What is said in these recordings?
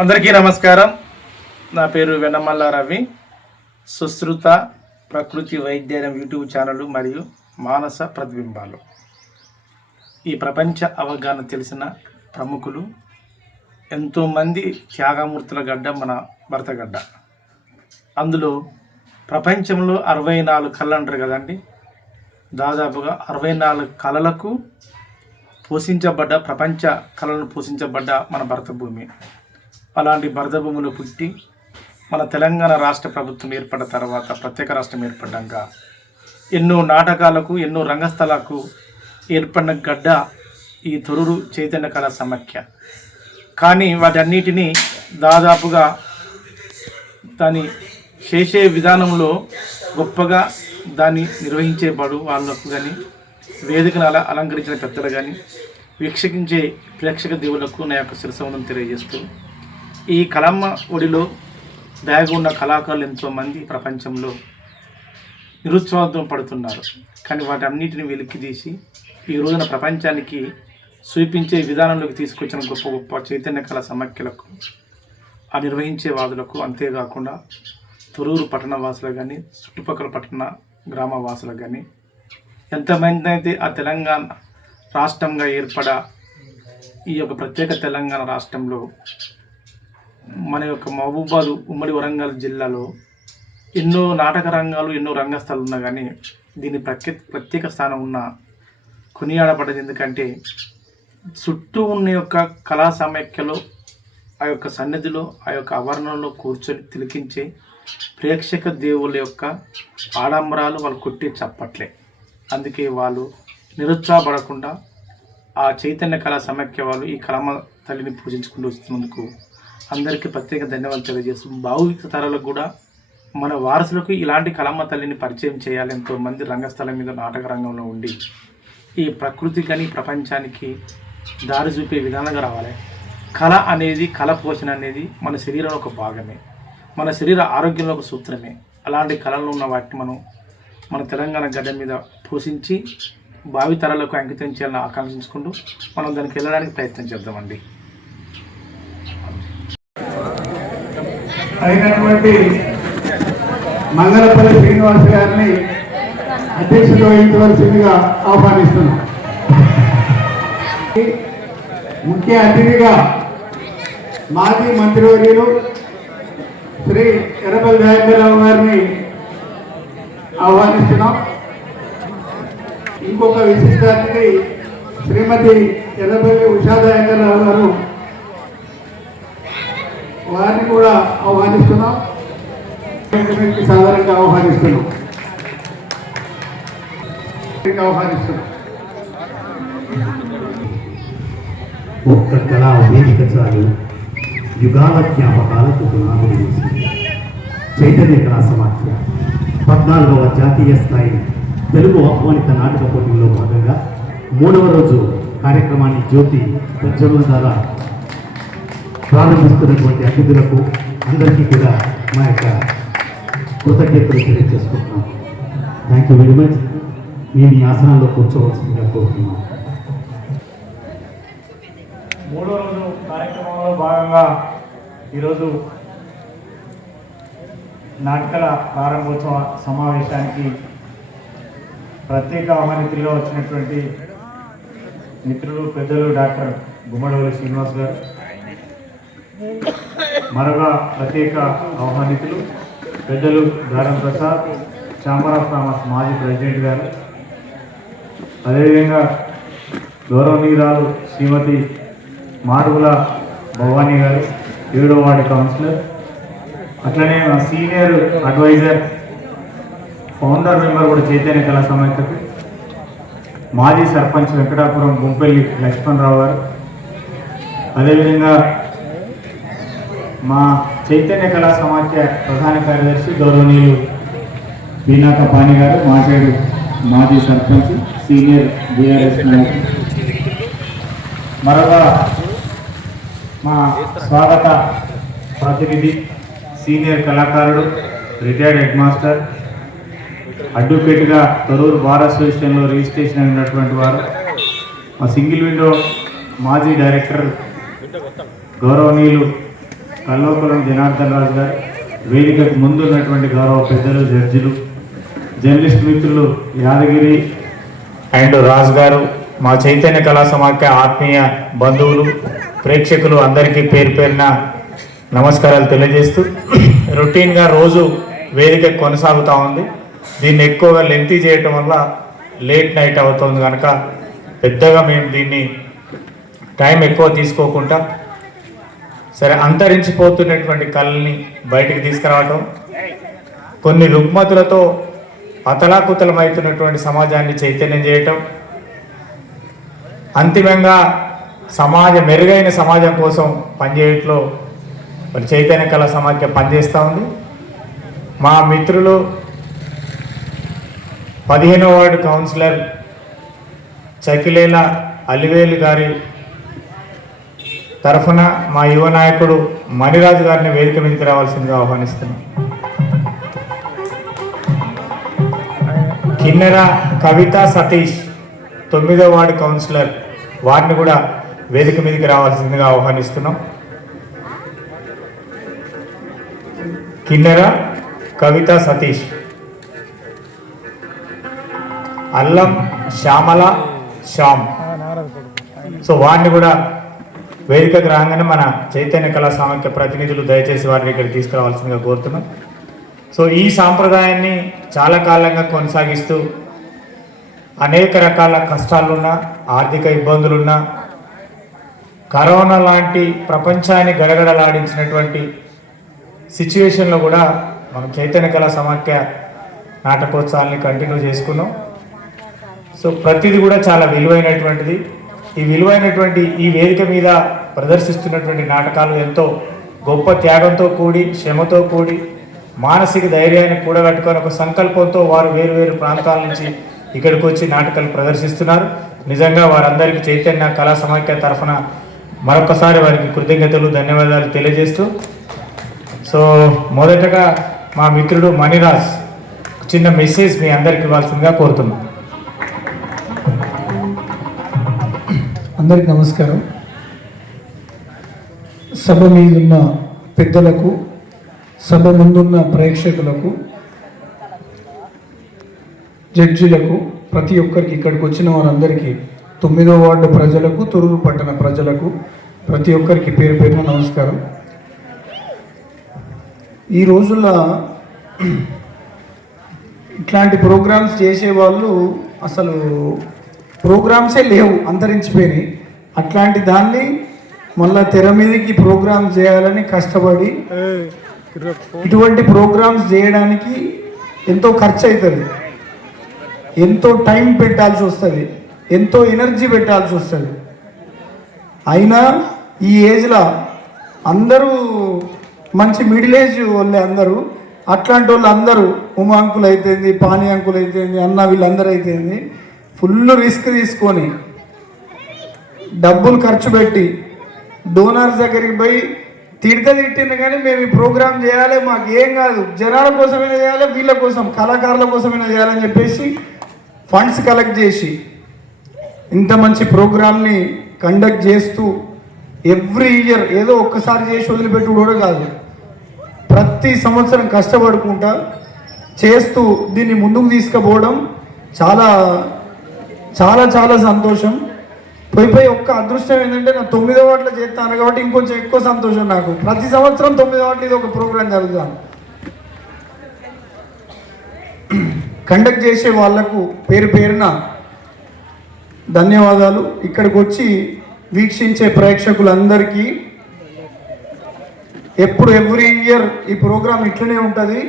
అందరికీ నమస్కారం. నా పేరు వెన్నమల్ల రవి. సుశ్రుత ప్రకృతి వైద్యం యూట్యూబ్ ఛానల్ మరియు మానస ప్రతిబింబాలు. ఈ ప్రపంచ అవగాహన తెలిసిన ప్రముఖులు ఎంతోమంది త్యాగమూర్తుల గడ్డ మన భరతగడ్డ. అందులో ప్రపంచంలో 64 కళలు అంటారు కదండి. దాదాపుగా 64 కళలకు పోషించబడ్డ, ప్రపంచ కళలను పోషించబడ్డ మన భరత భూమి. అలాంటి భరత భూమిలో పుట్టి మన తెలంగాణ రాష్ట్ర ప్రభుత్వం ఏర్పడిన తర్వాత, ప్రత్యేక రాష్ట్రం ఏర్పడ్డాక ఎన్నో నాటకాలకు, ఎన్నో రంగస్థలాలకు ఏర్పడిన గడ్డ ఈ తొర్రూరు చైతన్య కళా సమాఖ్య. కానీ వాటన్నిటినీ దాదాపుగా దాని చేసే విధానంలో గొప్పగా దాన్ని నిర్వహించేవాడు వాళ్ళకు కానీ, వేదికను అలంకరించిన పెద్దలు కానీ, వీక్షించే ప్రేక్షక దేవులకు నా యొక్క శిరసవందనం తెలియజేస్తూ, ఈ కళమ్మ ఒడిలో దాగి ఉన్న కళాకారులు ఎంతోమంది ప్రపంచంలో నిరుత్సాహం పడుతున్నారు. కానీ వాటి అన్నిటిని వెలికి తీసి ఈ రోజున ప్రపంచానికి చూపించే విధానంలోకి తీసుకొచ్చిన గొప్ప గొప్ప చైతన్య కళా సమాఖ్యలకు, ఆ నిర్వహించే వాదులకు, అంతేకాకుండా తొర్రూరు పట్టణ వాసులకు కానీ, చుట్టుపక్కల పట్టణ గ్రామ వాసులకు కానీ, ఎంతమంది అయితే ఆ తెలంగాణ రాష్ట్రంగా ఏర్పడ ఈ యొక్క ప్రత్యేక తెలంగాణ రాష్ట్రంలో మన యొక్క మహబూబాద్ ఉమ్మడి వరంగల్ జిల్లాలో ఎన్నో నాటక రంగాలు, ఎన్నో రంగస్థలాలు ఉన్నా కానీ దీని ప్రత్యేక స్థానం ఉన్న కొనియాడబడ్డది. ఎందుకంటే చుట్టూ ఉన్న యొక్క కళా సమాఖ్యలో, ఆ యొక్క సన్నిధిలో, ఆ యొక్క ఆవరణలో కూర్చొని తిలకించే ప్రేక్షక దేవుళ్ళ యొక్క ఆడంబరాలు వాళ్ళు కొట్టి చప్పట్లే. అందుకే వాళ్ళు నిరుత్సాహపడకుండా ఆ చైతన్య కళా సమాఖ్య వాళ్ళు ఈ కళమ్మ తల్లిని పూజించుకుంటూ వస్తున్నందుకు అందరికీ ప్రత్యేక ధన్యవాదాలు తెలియజేస్తూ, భావిక తరాలకు కూడా మన వారసులకు ఇలాంటి కళమ్మ తల్లిని పరిచయం చేయాలి. ఎంతోమంది రంగస్థలం మీద, నాటక రంగంలో ఉండి ఈ ప్రకృతి కానీ ప్రపంచానికి దారి చూపే విధానంగా రావాలి. కళ అనేది, కళ పోషణ అనేది మన శరీరంలో ఒక భాగమే, మన శరీర ఆరోగ్యంలో ఒక సూత్రమే. అలాంటి కళలు ఉన్న వాటిని మనం మన తెలంగాణ గడ్డ మీద పోషించి భావితరాలకు అంకితం చేయాలని ఆకాంక్షించుకుంటూ మనం దానికి వెళ్ళడానికి ప్రయత్నం చేద్దామండి. అయినటువంటి మంగళపల్లి శ్రీనివాస్ గారిని అధ్యక్షుడు వహించవలసిందిగా ఆహ్వానిస్తున్నాం. ముఖ్య అతిథిగా మాజీ మంత్రివర్యులు శ్రీ ఎర్రబెల్లి దయాకర్రావు గారిని ఆహ్వానిస్తున్నాం. ఇంకొక విశిష్ట అతిథి శ్రీమతి ఎర్రబెల్లి ఉషా దయాకర్రావు గారు, వారిని కూడా ఆహ్వానిస్తున్నాం. సాధారణంగా ఆహ్వానిస్తున్నాం. ఒక్క కళా వేదిక చాలు యుగాల జ్ఞాపకాలకు పునాదులు వేసింది. చైతన్య కళా సమాఖ్య 14వ జాతీయ స్థాయి తెలుగు ఆహ్వానిత నాటక పోటీల్లో భాగంగా 3వ రోజు కార్యక్రమాన్ని జ్యోతి ప్రజ్వలన ద్వారా ప్రారంభిస్తున్నటువంటి అతిథులకు అందరికీ కూడా మా యొక్క కృతజ్ఞతలు తెలియజేసుకుంటున్నాం. Thank you very much. మేము ఈ ఆసనాల్లో కూర్చోవలసిందిగా కోరుతున్నాం. 3వ రోజు కార్యక్రమంలో భాగంగా ఈరోజు నాటకాల ప్రారంభోత్సవ సమావేశానికి ప్రత్యేక ఆహ్వానితులుగా వచ్చినటువంటి మిత్రులు, పెద్దలు డాక్టర్ గుమ్మడవల్లి శ్రీనివాస్ గారు, మరొక ప్రత్యేక ఆహ్వానితులు పెద్దలు దారం ప్రసాద్, ఛాంబర్ ఆఫ్ కామర్స్ మాజీ ప్రెసిడెంట్ గారు, అదేవిధంగా గౌరవనీయురాలు శ్రీమతి మాడుగుల భవానీ గారు, 7వ వార్డు కౌన్సిలర్, అట్లనే మా సీనియర్ అడ్వైజర్, ఫౌండర్ మెంబర్ కూడా చైతన్య కళా సమాఖ్యకు, మాజీ సర్పంచ్ వెంకటాపురం గుంపెల్లి లక్ష్మణరావు గారు, అదేవిధంగా మా చైతన్య కళా సమాఖ్య ప్రధాన కార్యదర్శి గౌరవనీయులు బీనాక పాని గారు, మాట్లాడు మాజీ సర్పంచ్, సీనియర్ బీఆర్ఎస్ నాయకులు, మరొక మా స్వాగత ప్రతినిధి సీనియర్ కళాకారుడు, రిటైర్డ్ హెడ్ మాస్టర్, అడ్వకేట్గా తొర్రూరు బార్ అసోసియేషన్లో రిజిస్ట్రేషన్ అయినటువంటి వారు, మా సింగిల్ విండో మాజీ డైరెక్టర్ గౌరవనీయులు కల్వకులం జనార్దన్ రాజు గారు, వేదికకు ముందున్నటువంటి గౌరవ పెద్దలు, జడ్జిలు, జర్నలిస్ట్ మిత్రులు యాదగిరి అండ్ రాజు గారు, మా చైతన్య కళా సమాఖ్య ఆత్మీయ బంధువులు, ప్రేక్షకులు అందరికీ పేరు పేరున నమస్కారాలు తెలియజేస్తూ, రొటీన్గా రోజు వేదిక కొనసాగుతూ ఉంది. దీన్ని ఎక్కువగా లెంతీ చేయటం వల్ల లేట్ నైట్ అవుతుంది కనుక పెద్దగా మేము దీన్ని టైం ఎక్కువ తీసుకోకుండా సరే అంతరించిపోతున్నటువంటి కళల్ని బయటికి తీసుకురావటం, కొన్ని రుగ్మతులతో అతలాకుతలమవుతున్నటువంటి సమాజాన్ని చైతన్యం చేయటం, అంతిమంగా మెరుగైన సమాజం కోసం పనిచేయట్లో మరి చైతన్య కళా సమాఖ్య పనిచేస్తూ ఉంది. మా మిత్రులు 15వ వార్డు కౌన్సిలర్ చకిలేల అలివేలు గారి తరఫున మా యువ నాయకుడు మణిరాజు గారిని వేదిక మీదకి రావాల్సిందిగా ఆహ్వానిస్తున్నాం. కిన్నెర కవిత సతీష్ 9వ వార్డు కౌన్సిలర్, వారిని కూడా వేదిక మీదకి రావాల్సిందిగా ఆహ్వానిస్తున్నాం. కిన్నెర కవిత సతీష్, అల్లం శ్యామల శ్యామ్, సో వారిని కూడా వేదికకు రాగానే మన చైతన్య కళా సమాఖ్య ప్రతినిధులు దయచేసి వారిని ఇక్కడ తీసుకురావాల్సిందిగా కోరుతున్నాం. సో ఈ సాంప్రదాయాన్ని చాలా కాలంగా కొనసాగిస్తూ అనేక రకాల కష్టాలున్నా, ఆర్థిక ఇబ్బందులున్నా, కరోనా లాంటి ప్రపంచాన్ని గడగడలాడించినటువంటి సిచ్యువేషన్లో కూడా మనం చైతన్య కళా సమాఖ్య నాటకోత్సవాల్ని కంటిన్యూ చేసుకున్నాం. సో ప్రతిదీ కూడా చాలా విలువైనటువంటిది. ఈ విలువైనటువంటి ఈ వేదిక మీద ప్రదర్శిస్తున్నటువంటి నాటకాలు ఎంతో గొప్ప త్యాగంతో కూడి, శ్రమతో కూడి, మానసిక ధైర్యాన్ని కూడగట్టుకొని ఒక సంకల్పంతో వారు వేరు వేరు ప్రాంతాల నుంచి ఇక్కడికి వచ్చి నాటకాలు ప్రదర్శిస్తున్నారు. నిజంగా వారందరికీ చైతన్య కళా సమాఖ్య తరఫున మరొకసారి వారికి కృతజ్ఞతలు, ధన్యవాదాలు తెలియజేస్తూ, సో మొదటగా మా మిత్రుడు మణిరాజ్ చిన్న మెసేజ్ మీ అందరికి ఇవ్వాల్సిందిగా కోరుతున్నాం. అందరికి నమస్కారం. సభ మీదున్న పెద్దలకు, సభ ముందున్న ప్రేక్షకులకు, జడ్జిలకు, ప్రతి ఒక్కరికి, ఇక్కడికి వచ్చిన వారందరికీ, 9వ వార్డు ప్రజలకు, తొర్రూరు పట్టణ ప్రజలకు, ప్రతి ఒక్కరికి పేరు పేరున నమస్కారం. ఈ రోజుల్లో ఇట్లాంటి ప్రోగ్రామ్స్ చేసేవాళ్ళు అసలు ప్రోగ్రామ్సే లేవు, అంతరించిపోయినాయి. అట్లాంటి దాన్ని మళ్ళా తెర మీదకి ప్రోగ్రామ్స్ చేయాలని కష్టపడి, ఇటువంటి ప్రోగ్రామ్స్ చేయడానికి ఎంతో ఖర్చు అవుతుంది, ఎంతో టైం పెట్టాల్సి వస్తుంది, ఎంతో ఎనర్జీ పెట్టాల్సి వస్తుంది. అయినా ఈ ఏజ్లో అందరూ మంచి మిడిల్ ఏజ్ వాళ్ళే అందరూ. అట్లాంటి వాళ్ళు అందరూ ఉమా అంకులు అయితేంది, పానీ అంకులు అయితేంది, అన్న వీళ్ళందరూ అయితేంది ఫుల్ రిస్క్ తీసుకొని డబ్బులు ఖర్చు పెట్టి డోనర్స్ దగ్గరికి పోయి తిట్టింది కానీ మేము ఈ ప్రోగ్రామ్ చేయాలి, మాకు ఏం కాదు, జనాల కోసమైనా చేయాలి, వీళ్ళ కోసం, కళాకారుల కోసమైనా చేయాలని చెప్పేసి ఫండ్స్ కలెక్ట్ చేసి ఇంత మంచి ప్రోగ్రామ్ని కండక్ట్ చేస్తూ ఎవ్రీ ఇయర్ ఏదో ఒక్కసారి చేసి వదిలిపెట్టి కూడా కాదు, ప్రతి సంవత్సరం కష్టపడుకుంటా చేస్తూ దీన్ని ముందుకు తీసుకుపోవడం చాలా చాలా చాలా సంతోషం. పోయి ఒక్క అదృష్టం ఏంటంటే నా 9వ వార్డులో చేస్తాను కాబట్టి ఇంకొంచెం ఎక్కువ సంతోషం నాకు. ప్రతి సంవత్సరం 9వ వార్డులో ఇది ఒక ప్రోగ్రాం జరుగుతాను. కండక్ట్ చేసే వాళ్లకు పేరు పేరున ధన్యవాదాలు. ఇక్కడికి వచ్చి వీక్షించే ప్రేక్షకులందరికీ ఎవ్రీ ఇయర్ ఈ ప్రోగ్రాం ఇట్లనే ఉంటుంది.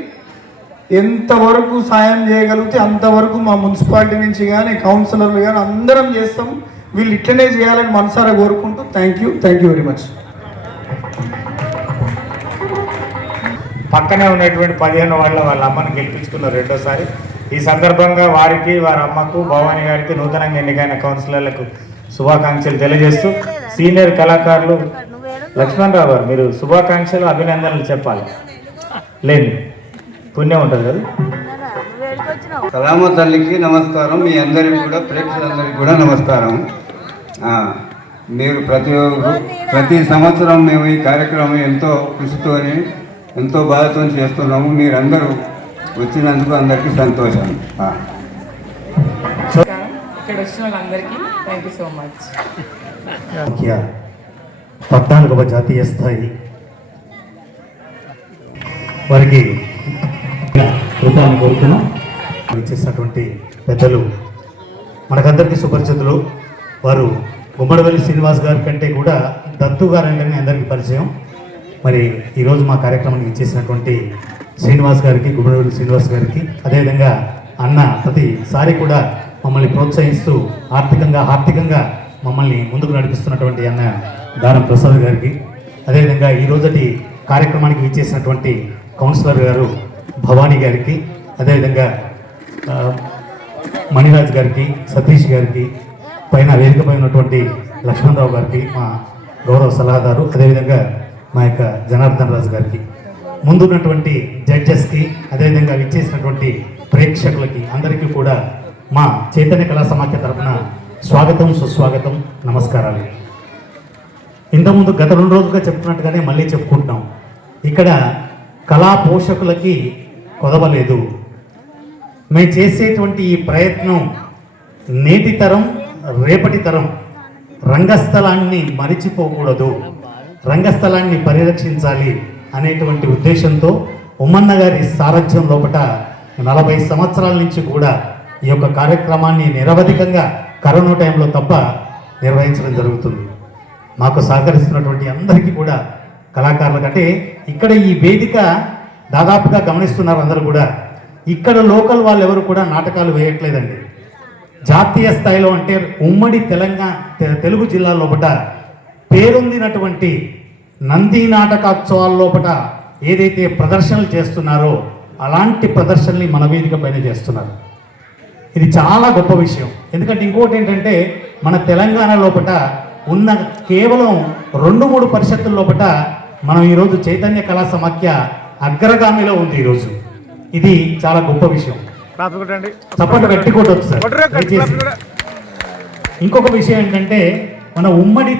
ఎంతవరకు సాయం చేయగలిగితే అంతవరకు మా మున్సిపాలిటీ నుంచి కానీ, కౌన్సిలర్లు కానీ అందరం చేస్తాం. వీళ్ళు ఇట్లనే చేయాలని మనసారా కోరుకుంటూ థ్యాంక్ యూ వెరీ మచ్. పక్కనే ఉన్నటువంటి 15 వాళ్ళ అమ్మని గెలిపించుకున్నారు రెండోసారి. ఈ సందర్భంగా వారికి, వారి అమ్మకు, భవానీ గారికి, నూతనంగా ఎన్నికైన కౌన్సిలర్లకు శుభాకాంక్షలు తెలియజేస్తూ, సీనియర్ కళాకారులు లక్ష్మణరావు గారు మీరు శుభాకాంక్షలు, అభినందనలు చెప్పాలి. లేదు పుణ్యం ఉంటుంది కదా. కళామ తల్లికి నమస్కారం. మీ అందరికీ కూడా, ప్రేక్షకులందరికీ కూడా నమస్కారం. మీరు ప్రతి సంవత్సరం మేము ఈ కార్యక్రమం ఎంతో కృషితోని ఎంతో బాధతో చేస్తున్నాము. మీరందరూ వచ్చినందుకు అందరికీ సంతోషం. ఇక్కడ వచ్చిన వాళ్ళందరికీ థ్యాంక్ యూ సో మచ్. 14వ జాతీయ స్థాయి వారికి రూపాన్ని కోరుతున్నాం. ఇచ్చేసినటువంటి పెద్దలు మనకందరికీ సుపరిచితులు. వారు గుమ్మడివెల్లి శ్రీనివాస్ గారి కంటే కూడా దత్తు గారు అంటేనే అందరికీ పరిచయం. మరి ఈరోజు మా కార్యక్రమానికి ఇచ్చేసినటువంటి శ్రీనివాస్ గారికి, గుమ్మడివెల్లి శ్రీనివాస్ గారికి, అదేవిధంగా అన్న ప్రతిసారి కూడా మమ్మల్ని ప్రోత్సహిస్తూ ఆర్థికంగా మమ్మల్ని ముందుకు నడిపిస్తున్నటువంటి అన్న దానం ప్రసాద్ గారికి, అదేవిధంగా ఈ రోజటి కార్యక్రమానికి ఇచ్చేసినటువంటి కౌన్సిలర్ గారు భవానీ గారికి, అదేవిధంగా మణిరాజ్ గారికి, సతీష్ గారికి, పైన వేదికపై ఉన్నటువంటి లక్ష్మణరావు గారికి, మా గౌరవ సలహాదారు, అదేవిధంగా మా యొక్క జనార్దన్ రాజు గారికి, ముందున్నటువంటి జడ్జెస్కి, అదేవిధంగా విచ్చేసినటువంటి ప్రేక్షకులకి అందరికీ కూడా మా చైతన్య కళా సమాఖ్య తరఫున స్వాగతం, సుస్వాగతం, నమస్కారాలు. ఇంతకుముందు గత 2 రోజులుగా చెప్పుకున్నట్టుగానే మళ్ళీ చెప్పుకుంటున్నాం. ఇక్కడ కళా పోషకులకి కొదవలేదు. మేము చేసేటువంటి ఈ ప్రయత్నం నేటి తరం, రేపటి తరం రంగస్థలాన్ని మరిచిపోకూడదు, రంగస్థలాన్ని పరిరక్షించాలి అనేటువంటి ఉద్దేశంతో ఉమ్మన్న గారి సారథ్యం లోపల 40 సంవత్సరాల నుంచి కూడా ఈ యొక్క కార్యక్రమాన్ని నిరవధికంగా కరోనా టైంలో తప్ప నిర్వహించడం జరుగుతుంది. మాకు సహకరిస్తున్నటువంటి అందరికీ కూడా కళాకారులకు, అంటే ఇక్కడ ఈ వేదిక దాదాపుగా గమనిస్తున్నారు అందరూ కూడా, ఇక్కడ లోకల్ వాళ్ళు ఎవరు కూడా నాటకాలు వేయట్లేదండి. జాతీయ స్థాయిలో అంటే ఉమ్మడి తెలుగు జిల్లా లోపల పేరొందినటువంటి నంది నాటకోత్సవాల లోపల ఏదైతే ప్రదర్శనలు చేస్తున్నారో అలాంటి ప్రదర్శనని మన వేదిక పైన చేస్తున్నారు. ఇది చాలా గొప్ప విషయం. ఎందుకంటే ఇంకోటి ఏంటంటే మన తెలంగాణ లోపల ఉన్న కేవలం 2-3 పరిషత్తుల లోపల మనం ఈరోజు చైతన్య కళా సమాఖ్య అగ్రగామిలో ఉంది ఈరోజు. ఇది చాలా గొప్ప విషయం. చప్పట్లు గట్టి కొట్టొచ్చు సార్ దయచేసి. ఇంకొక విషయం ఏంటంటే మన ఉమ్మడి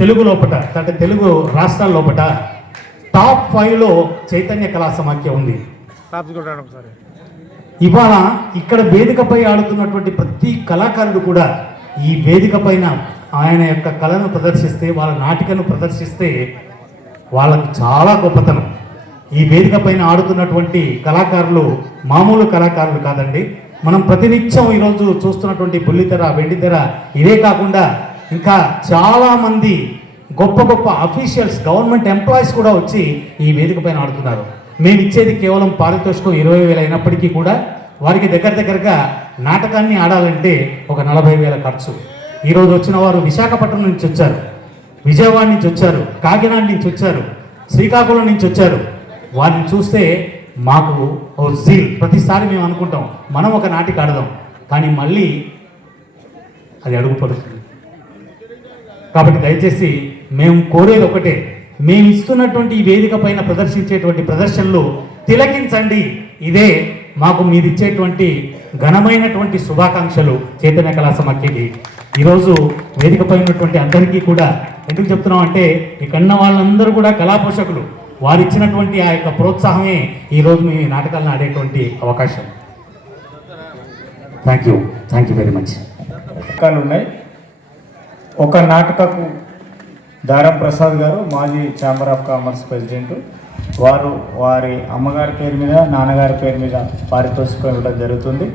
తెలుగు లోపల, అంటే తెలుగు రాష్ట్రాల లోపల టాప్ 5లో చైతన్య కళా సమాఖ్య ఉంది. ఇవాళ ఇక్కడ వేదికపై ఆడుతున్నటువంటి ప్రతి కళాకారుడు కూడా ఈ వేదిక పైన ఆయన యొక్క కళను ప్రదర్శిస్తే, వాళ్ళ నాటికను ప్రదర్శిస్తే వాళ్ళకు చాలా గొప్పతనం. ఈ వేదిక పైన ఆడుతున్నటువంటి కళాకారులు మామూలు కళాకారులు కాదండి. మనం ప్రతినిత్యం ఈరోజు చూస్తున్నటువంటి బుల్లితెర, వెండితెర ఇవే కాకుండా ఇంకా చాలామంది గొప్ప గొప్ప అఫీషియల్స్, గవర్నమెంట్ ఎంప్లాయీస్ కూడా వచ్చి ఈ వేదిక పైన ఆడుతున్నారు. మేము ఇచ్చేది కేవలం పారితోషికం 20,000 అయినప్పటికీ కూడా వారికి దగ్గరగా నాటకాన్ని ఆడాలంటే ఒక 40,000 ఖర్చు. ఈరోజు వచ్చిన వారు విశాఖపట్నం నుంచి వచ్చారు, విజయవాడ నుంచి వచ్చారు, కాకినాడ నుంచి వచ్చారు, శ్రీకాకుళం నుంచి వచ్చారు. వారిని చూస్తే మాకు ఓ జీల్. ప్రతిసారి మేము అనుకుంటాం మనం ఒక నాటిక ఆడదాం, కానీ మళ్ళీ అది అడుగుపడుతుంది. కాబట్టి దయచేసి మేము కోరేది ఒకటే, మేము ఇస్తున్నటువంటి ఈ వేదిక పైన ప్రదర్శించేటువంటి ప్రదర్శనలు తిలకించండి. ఇదే మాకు మీరు ఇచ్చేటువంటి ఘనమైనటువంటి శుభాకాంక్షలు చైతన్య కళా సమాఖ్యకి. ఈరోజు వేదిక పైన ఉన్నటువంటి అందరికీ కూడా ఎందుకు చెప్తున్నాం అంటే ఇక్కడున్న వాళ్ళందరూ కూడా కళా పోషకులు. వారు ఇచ్చినటువంటి ఆ యొక్క ప్రోత్సాహమే ఈరోజు మేము నాటకాలను ఆడేటువంటి అవకాశం. Thank you very much. నాటకాలు ఉన్నాయి. ఒక నాటకకు దారం ప్రసాద్ గారు మాజీ ఛాంబర్ ఆఫ్ కామర్స్ ప్రెసిడెంట్, వారు వారి అమ్మగారి పేరు మీద, నాన్నగారి పేరు మీద పారితోషికం ఇవ్వడం జరుగుతుంది.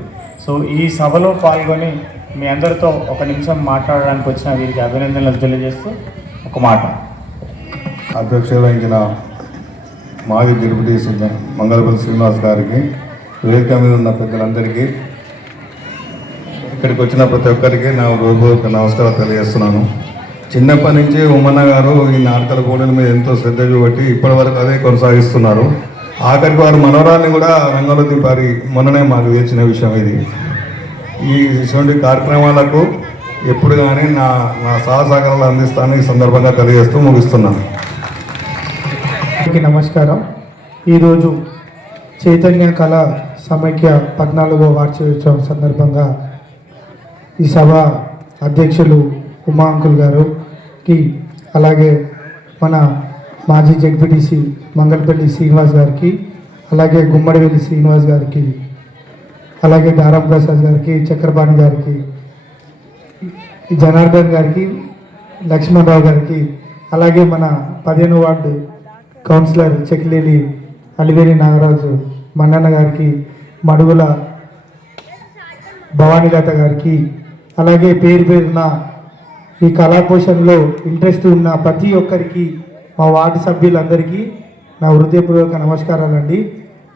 సో ఈ సభలో పాల్గొని మీ అందరితో 1 నిమిషం మాట్లాడడానికి వచ్చిన వీరికి అభినందనలు తెలియజేస్తూ ఒక మాట. అధ్యక్షత వహించిన మాజీ డిప్యూటీ సీఎం మంగళపల్లి శ్రీనివాస్ గారికి, వేదిక మీద ఉన్న పెద్దలందరికీ, ఇక్కడికి వచ్చిన ప్రతి ఒక్కరికి నా హృదయపూర్వక నమస్కారాలు తెలియజేస్తున్నాను. చిన్నప్పటి నుంచి ఉమ్మన్న గారు ఈ నాటకాల పోటీల మీద ఎంతో శ్రద్ధ చూపెట్టి ఇప్పటి వరకు అదే కొనసాగిస్తున్నారు. ఆఖరికి వారు మనవరాన్ని కూడా రంగంలో దింపారు. మొన్ననే మాకు తెలిసిన విషయం ఇది. ఇటువంటి కార్యక్రమాలకు ఎప్పుడు కానీ నా సహసహకారాలు అందిస్తానని ఈ సందర్భంగా తెలియజేస్తూ ముగిస్తున్నాను. నమస్కారం. ఈరోజు చైతన్య కళా సమైక్య 14వ వార్షికోత్సవం సందర్భంగా ఈ సభ అధ్యక్షులు ఉమా అంకుల్ గారు, గారికి, అలాగే మన మాజీ జెడ్పీటీసీ మంగళపల్లి శ్రీనివాస్ గారికి, అలాగే గుమ్మడివెల్లి శ్రీనివాస్ గారికి, అలాగే దారం ప్రసాద్ గారికి, చక్రపాణి గారికి, జనార్దన్ గారికి, లక్ష్మణరావు గారికి, అలాగే మన 15వ వార్డు కౌన్సిలర్ చెక్లేలి అలివేరి నాగరాజు మన్నన్న గారికి, మడుగుల భవానీలత గారికి, అలాగే పేరున ఈ కళాపోషణలో ఇంట్రెస్ట్ ఉన్న ప్రతి ఒక్కరికి, మా వార్డు సభ్యులందరికీ నా హృదయపూర్వక నమస్కారాలండి.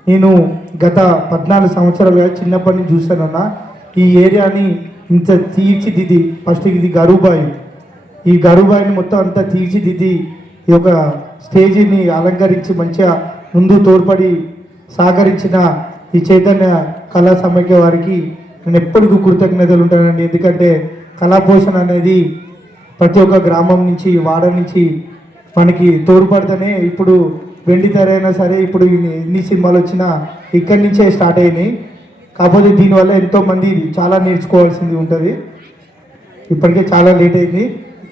నేను గత 14 సంవత్సరాలుగా చిన్నప్పటి నుంచి చూస్తానన్నా ఈ ఏరియాని ఇంత తీర్చిదిద్ది, ఫస్ట్ ఇది గరుబాయి, ఈ గరుబాయిని మొత్తం అంతా తీర్చిదిద్ది ఈ యొక్క స్టేజీని అలంకరించి మంచిగా ముందు తోడ్పడి సహకరించిన ఈ చైతన్య కళా సమైక్య వారికి నేను ఎప్పటికీ కృతజ్ఞతలు ఉంటానండి. ఎందుకంటే కళాపోషణ అనేది ప్రతి ఒక్క గ్రామం నుంచి, వాడ నుంచి మనకి తోడ్పడితేనే ఇప్పుడు వెండి తెర అయినా సరే, ఇప్పుడు ఎన్ని సినిమాలు వచ్చినా ఇక్కడి నుంచే స్టార్ట్ అయినాయి. కాకపోతే దీనివల్ల ఎంతోమంది చాలా నేర్చుకోవాల్సింది ఉంటుంది. ఇప్పటికే చాలా లేట్ అయింది.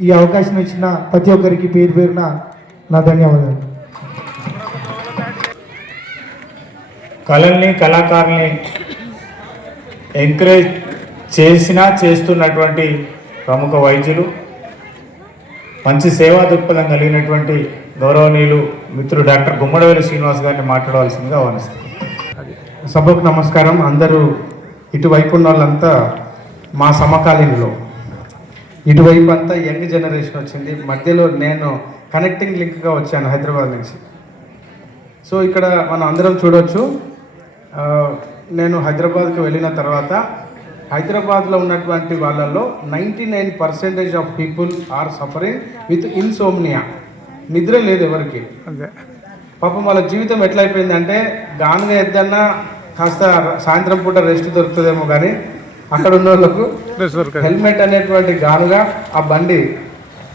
ఈ అవకాశం ఇచ్చిన ప్రతి ఒక్కరికి పేరున నా ధన్యవాదాలు. కళల్ని, కళాకారుల్ని ఎంకరేజ్ చేస్తున్నటువంటి ప్రముఖ వైద్యులు, మంచి సేవా దృక్పథం కలిగినటువంటి గౌరవనీయులు మిత్రుడు డాక్టర్ గుమ్మడివెల్లి శ్రీనివాస్ గారిని మాట్లాడవలసిందిగా ఆహ్వానిస్తున్నాను. సభకు నమస్కారం. అందరూ ఇటువైపు ఉన్న వాళ్ళంతా మా సమకాలీనులో, ఇటువైపు అంతా యంగ్ జనరేషన్ వచ్చింది, మధ్యలో నేను కనెక్టింగ్ లింక్గా వచ్చాను హైదరాబాద్ నుంచి. సో ఇక్కడ మనం అందరం చూడవచ్చు, నేను హైదరాబాద్కి వెళ్ళిన తర్వాత హైదరాబాద్లో ఉన్నటువంటి వాళ్ళల్లో 99% of people are suffering with insomnia. నిద్ర లేదు ఎవరికి. పాపం వాళ్ళ జీవితం ఎట్లయిపోయిందంటే, గానుగా ఎద్దన్నా కాస్త సాయంత్రం పూట రెస్ట్ దొరుకుతుందేమో, కానీ అక్కడ ఉన్న వాళ్ళకు హెల్మెట్ అనేటువంటి గానుగా ఆ బండి,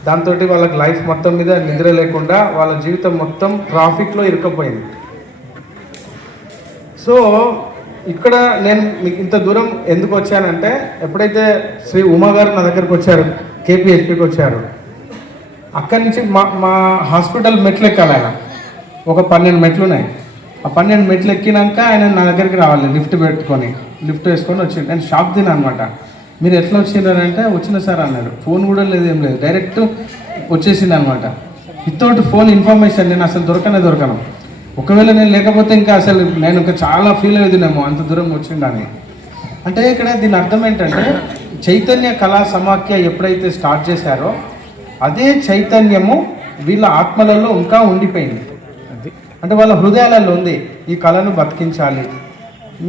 దాంతో వాళ్ళకి లైఫ్ మొత్తం మీద నిద్ర లేకుండా వాళ్ళ జీవితం మొత్తం ట్రాఫిక్లో ఇరుక్కుపోయింది. సో ఇక్కడ నేను మీకు ఇంత దూరం ఎందుకు వచ్చానంటే, ఎప్పుడైతే శ్రీ ఉమా గారు నా దగ్గరకు వచ్చారు, కేపీహెచ్పీకి వచ్చారు, అక్కడి నుంచి మా హాస్పిటల్ మెట్లు ఎక్కాలి. ఆయన ఒక 12 మెట్లు ఉన్నాయి. ఆ 12 మెట్లు ఎక్కినాక ఆయన నా దగ్గరికి రావాలి, లిఫ్ట్ వేసుకొని వచ్చింది. నేను షాక్ తిన్నా అనమాట. మీరు ఎట్లా వచ్చిండ్రంటే, వచ్చిన సార్ అన్నాడు. ఫోన్ కూడా లేదు, ఏం లేదు, డైరెక్ట్ వచ్చేసింది అనమాట. వితౌట్ ఫోన్ ఇన్ఫర్మేషన్ నేను అసలు దొరకను. ఒకవేళ నేను లేకపోతే నేను ఇంకా చాలా ఫీల్ అయ్యేదినేమో, అంత దూరం వచ్చిందని. అంటే ఇక్కడ దీని అర్థం ఏంటంటే, చైతన్య కళా సమాఖ్య ఎప్పుడైతే స్టార్ట్ చేశారో అదే చైతన్యము వీళ్ళ ఆత్మలలో ఇంకా ఉండిపోయింది. అంటే వాళ్ళ హృదయాలలో ఉంది, ఈ కళను బతికించాలి.